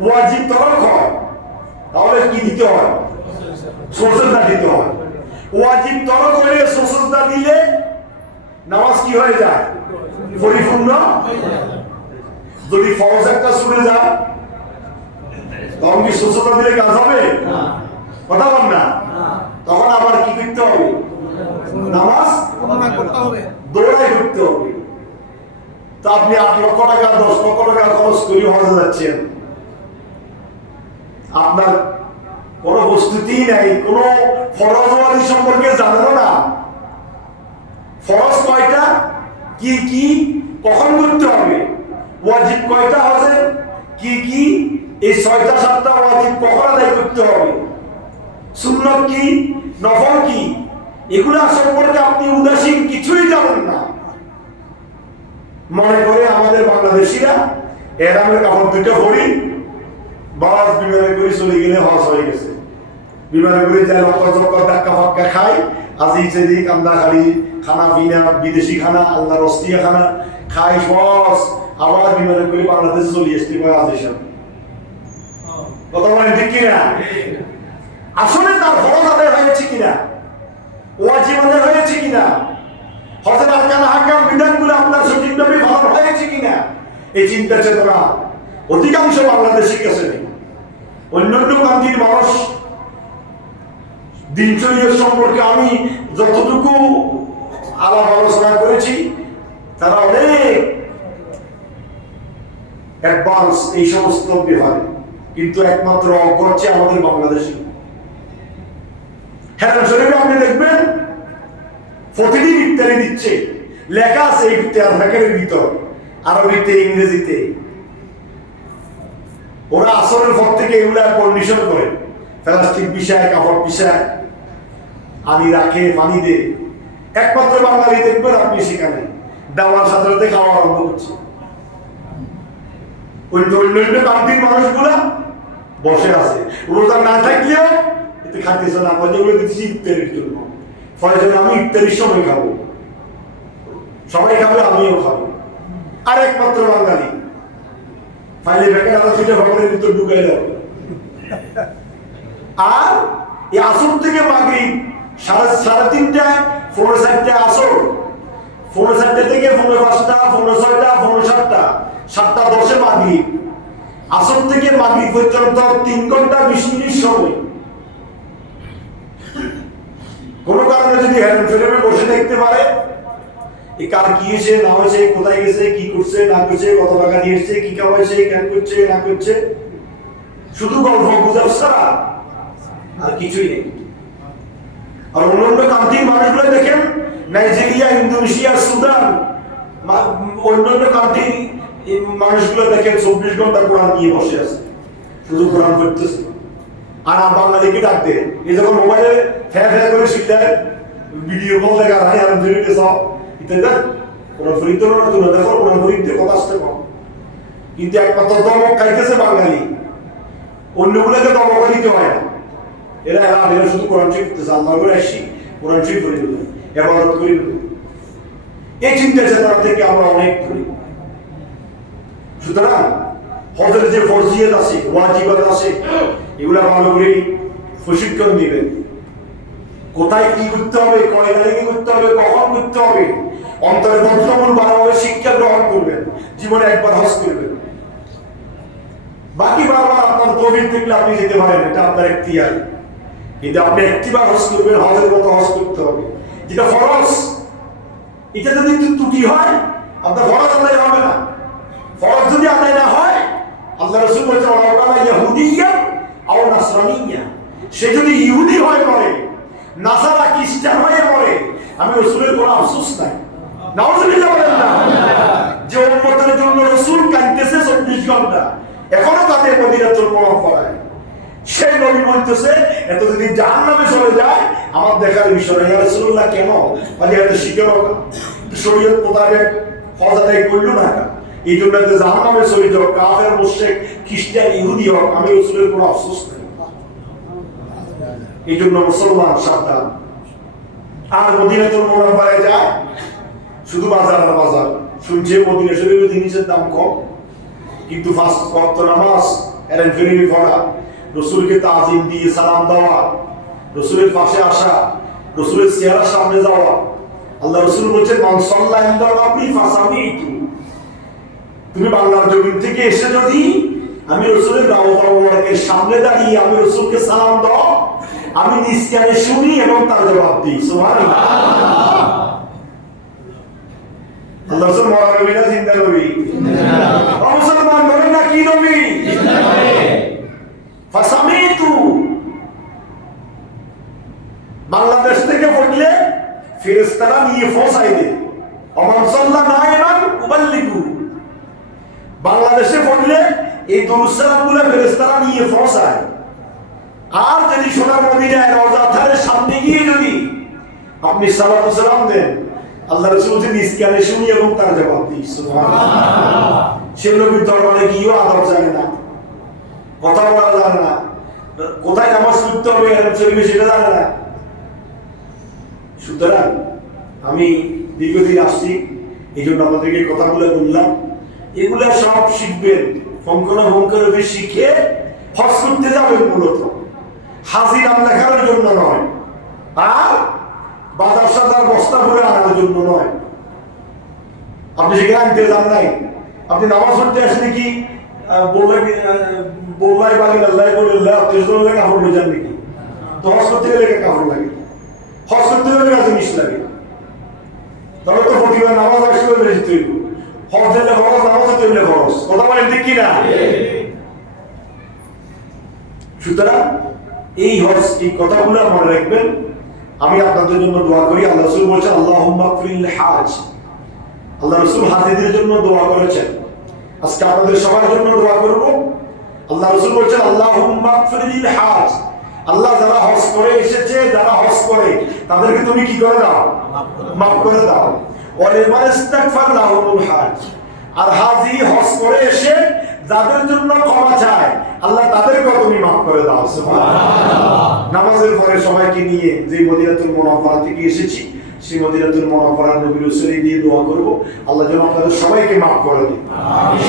ওয়াজিব তরক হয়, তাহলে কি দিতে হয়? সুজদা দিতে হয়। ওয়াজিব তরক হলে সুজদা দিলে নামাজ কি হয়ে যায়? পরিপূর্ণ। যদি ফরজ একটা ছুটে যায়, তখন কি সুজদা দিলে কাজ হবে? কথা বল না। তখন আবার কি করতে হবে? নামাজ দৌড়াই করতে হবে। তা আপনি 8 লক্ষ টাকা 10 লক্ষ টাকা খরচ করে হজে যাচ্ছেন, আপনার কোনো প্রস্তুতি নাই, কোনো ফরজওয়াজি সম্পর্কে জানেন না। ফরজ কয়টা, কি কি, কখন করতে হবে? ওয়াজিব কয়টা হজে, কি কি, এই 6টা 7টা ওয়াজিব কখন আদায় করতে হবে? সুন্নাত কি, নফল কি, এগুলা সম্পর্কে আপনি উদাসীন, কিছুই জানেন না। মনে করে আমাদের বাংলাদেশিরা এরামের কাপড় দুটো পরি, বাস বিমানে করে চলে গেলে হজ হয়ে গেছে। বিমানে করে যায় লক্ষ চক্কর ধাক্কা ফাক্কা খায়, আজি চেদি কান্দা খালি খানা পিনা, বিদেশি খানা, আল্লাহর অস্তিয়া খানা খাই, সস আবার বিমানে করে বাংলাদেশ চলে আসতে পারে। আজি সব কথা বলেন ঠিক কিনা? আসলে তার ফরজ আদায় হয়েছে কিনা, ওয়াজিব আদায় হয়েছে কিনা, হজের আরকান আহকাম বিধানগুলো আপনার সঠিকভাবে ভালো হয়েছে কিনা, এই চিন্তা চেতনা অধিকাংশ বাংলাদেশের কাছে নেই। অন্যান্য কান্ট্রির মানুষ দিনচর্যা সম্পর্কে আমি যতটুকু আলাপ আলোচনা করেছি, তারা অনেক অ্যাডভান্স এই সমস্ত ব্যাপারে, কিন্তু একমাত্র অজ্ঞ হচ্ছে আমাদের বাংলাদেশি। হেরান শরীফে আপনি দেখবেন প্রতিদিন ইফতারি দিচ্ছে, লেখা আছে ইফতার প্যাকেটের ভিতর, আরবিতে, ইংরেজিতে। ওরা আসরের পর থেকে এগুলা কন্ডিশন করে, প্লাস্টিক বিষয়, কাপড় বিষয় আনি রাখে, পানি দে। একমাত্র বাঙালি দেখবেন আপনি সেখানে দেওয়ার সাথে সাথে খাওয়া আরম্ভ করছে। অন্যান্য কান্ট্রির মানুষগুলা বসে আছে, রোজা না থাকলেও এতে খাইতেছে না, যেগুলো দিচ্ছি ইফতারির জন্য। ফলে আমি ইফতারির সময় খাবো, সবাই খাবে, আমিও খাবো। আর একমাত্র বাঙালি ফাইলে ব্যাকে আলাদা দুইটা খবরের ভিতর ঢুকাই দাও। আর এই আসর থেকে মাগরিব সাড়ে তিনটায় 4:30 আসর, 4:30 থেকে 5:45, 5:06, 5:07, 7:10 মাগরিব। আসর থেকে মাগরিব পর্যন্ত 3 ঘন্টা 20 মিনিট সময়। কোন কারণে যদি হেরান ফিল্মে বসে দেখতে পারে এই কার কি হয়েছে না হয়েছে, কোথায় গেছে, কি করছে না করছে, কত টাকা নিয়ে এসছে, কি কামাইছে, কেন করছে না করছে, শুধু গল্প গুজব ছাড়া আর কিছুই নেই। আর অন্যান্য কান্ট্রির মানুষগুলো দেখেন, নাইজেরিয়া, ইন্দোনেশিয়া, সুদান, অন্যান্য কান্ট্রির মানুষগুলো দেখেন 24 ঘন্টা কোরআন নিয়ে বসে আছে, শুধু কোরআন পড়তেছে। আর বাঙালিকে ডাক দেয়, এই যখন মোবাইলে ফ্যা করে শিখলেন ভিডিও কল দেখা হয় আর জেনে সব ইত্যাদি কোরআন ফরিদ না তুলে দেখো, কোরআন ফরিদ কথা আসতে কম। কিন্তু একমাত্র দমক খাইতেছে বাঙালি, অন্যগুলোকে দমক দিতে হয় না। এরা শুধু কোরআন শরীফ পড়তেছে, আল্লাহ করে আসি কোরআন শরীফ পড়ে দিল, ইবাদত করি দিল। এই চিন্তা চেতনা থেকে আমরা অনেক করি। সুতরাং হজের যে ফরজিয়ত আছে, ওয়াজিবাত আছে, এগুলা ভালো করে প্রশিক্ষণ দিবেন। কোথায় কি করতে হবে, কয় তারিখে করতে হবে, কখন করতে হবে, অন্তরে বর্তমান ভালোভাবে শিক্ষা গ্রহণ করবেন। জীবনে একবার হজ করবেন, বাকি বারবার আপনার তৌফিক থাকলে আপনি যেতে পারেন, এটা আপনার ইখতিয়ার। কিন্তু আপনি একটিবার হজ করবেন, হজের মতো হজ করতে হবে, যেটা ফরজ। এটা যদি ত্রুটি হয় আপনার ফরজ আদায় হবে না। ফরজ যদি আদায় না হয়, আল্লাহ রাসূল বলেছেন ওয়ালাউকানা ইয়াহুদিয়্যা আও নাসরানিয়্যা, সে যদি ইহুদি হয় মরে, নাসারা খ্রিস্টান হয়ে মরে, আমি রাসূলের কোনো আফসোস নাই। নাউজুবিল্লাহ বলেন না। যে উম্মতের জন্য রাসূল কাঁদতেছে 24 ঘন্টা, এখনো তাদের মদিনাতুল মুনাওয়ারায়, সেই নবী বলতেছে এত যদি জাহান্নামে চলে যায় আমার দেখার বিষয় না। ইয়া রাসূলুল্লাহ কেন? মানে এত শিখানো শরীয়ত মোতাবেক হজ আদায় করলো না, এই জন্য জাহান্নামে চলে যাও, কাফের, মুশরিক, খ্রিস্টান, ইহুদি হোক, আমি রাসূলের কোনো আফসোস নেই। এই জন্য মুসলমান সাবধান। আর মদিনাতুল মুনাওয়ারায় যায় শুধু বাজার আর বাজার। শুনছে মদিনা শরীফের জিনিসের দাম কম, কিন্তু 5 ওয়াক্ত নামাজ, এরেন ফেরিমি পড়া, রাসূলকে তাজিম দিয়ে সালাম দেওয়া, রাসূলের পাশে আসা, রাসূলের চেহারার সামনে যাওয়া। আল্লাহ রাসূল বলেছেন মান সাল্লা ইনদা রাব্বি ফাসামিতু, তুমি বাংলার জমিন থেকে এসে যদি আমি রাসূলের দাওয়াত মুবারকের সামনে দাঁড়িয়ে আমি রাসূলকে সালাম দাও, আমি নিজ কানে শুনি এবং তার জবাব দিই। সুবহানাল্লাহ। আল্লাহ রাসূল মরা নবী না জিন্দা নবী? মুসলমান বলেন না কি নবী? জিন্দা নবী। ফাসামিতু, বাংলাদেশ থেকে পড়লে ফেরেশতারা নিয়ে পৌঁছাই দেয়। ওমান সাল্লা নাইমান উবাল্লিগু, বাংলাদেশে পড়লে এই দুরূদ সালামগুলো ফেরেশতারা নিয়ে পৌঁছায়। আর যদি সোনার মদিনায় রওজা থারের সামনে গিয়ে যদি আপনি সালাত ও সালাম দেন, আল্লাহ রাসূল যে নিজ কানে শুনি এবং তার জবাব দিই। সুবহানাল্লাহ। সে নবীর দরবারে গিয়েও আদব জানে না, কথা বলা জানে না, কোথায় নামাজ পড়তে হবে সেটা জানে না। সুতরাং আমি দীর্ঘদিন আসছি, এই জন্য আপনাদেরকে কথাগুলো বললাম। এগুলা সব শিখবেন, ফঙ্করভাবে শিখে হজ করতে যাবেন। মূলত হাজি নাম লেখানোর জন্য নয়, আর বাজার সাজার বস্তা ভরে আনার জন্য নয়। আপনি সেখানে আনতে যান নাই, আপনি নামাজ পড়তে আসলে কি বললাই বালি আল্লাহ বলল্লাহ তেজলে কাপড় নিয়ে যান নাকি? তো হজ করতে গেলে কাপড় লাগে, হজ করতে গেলে জিনিস লাগে। তবে তো প্রতিবার নামাজ আসলে বেশি তৈরি, হজ দিলে খরচ, নামাজ তৈরি খরচ। কথা বলেন ঠিক কিনা? সুতরাং এই হজ, এই কথাগুলো মনে রাখবেন। আমি আপনাদের জন্য দোয়া করি। আল্লাহ রাসূল বলেছেন আল্লাহুম্মা গফিরিল হাজ, আল্লাহ রাসূল হাজিদের জন্য দোয়া করেছেন। আজকে আপনাদের সবার জন্য দোয়া করব। আল্লাহ রাসূল বলেছেন আল্লাহুম্মা গফিরিল হাজ, আল্লাহ যারা হজ করে এসেছে, যারা হজ করে তাদেরকে তুমি কি করে দাও? মাফ করে দাও। ওয়া লিমান ইস্তাগফার লাহুল হাজ, আর হাজি হজ করে এসে যাদের জন্য ক্ষমা চায় আল্লাহ তাদেরকেও তুমি মাফ করে দাও। সুবহানাল্লাহ। নামাজের পরে সবাইকে নিয়ে যে মদিনাতুল মুনাওয়ারা থেকে এসেছি সেই মদিনাতুল মুনাওয়ারা নবীর উসিলা দিয়ে দোয়া করব আল্লাহ যেন আপনাদের সবাইকে মাফ করে দিন।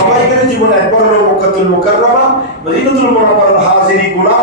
সবাইকে জীবনে একবার হলো মক্কাতুল মুকাররমা মদিনাতুল মুনাওয়ারার হাজিরি গোলাম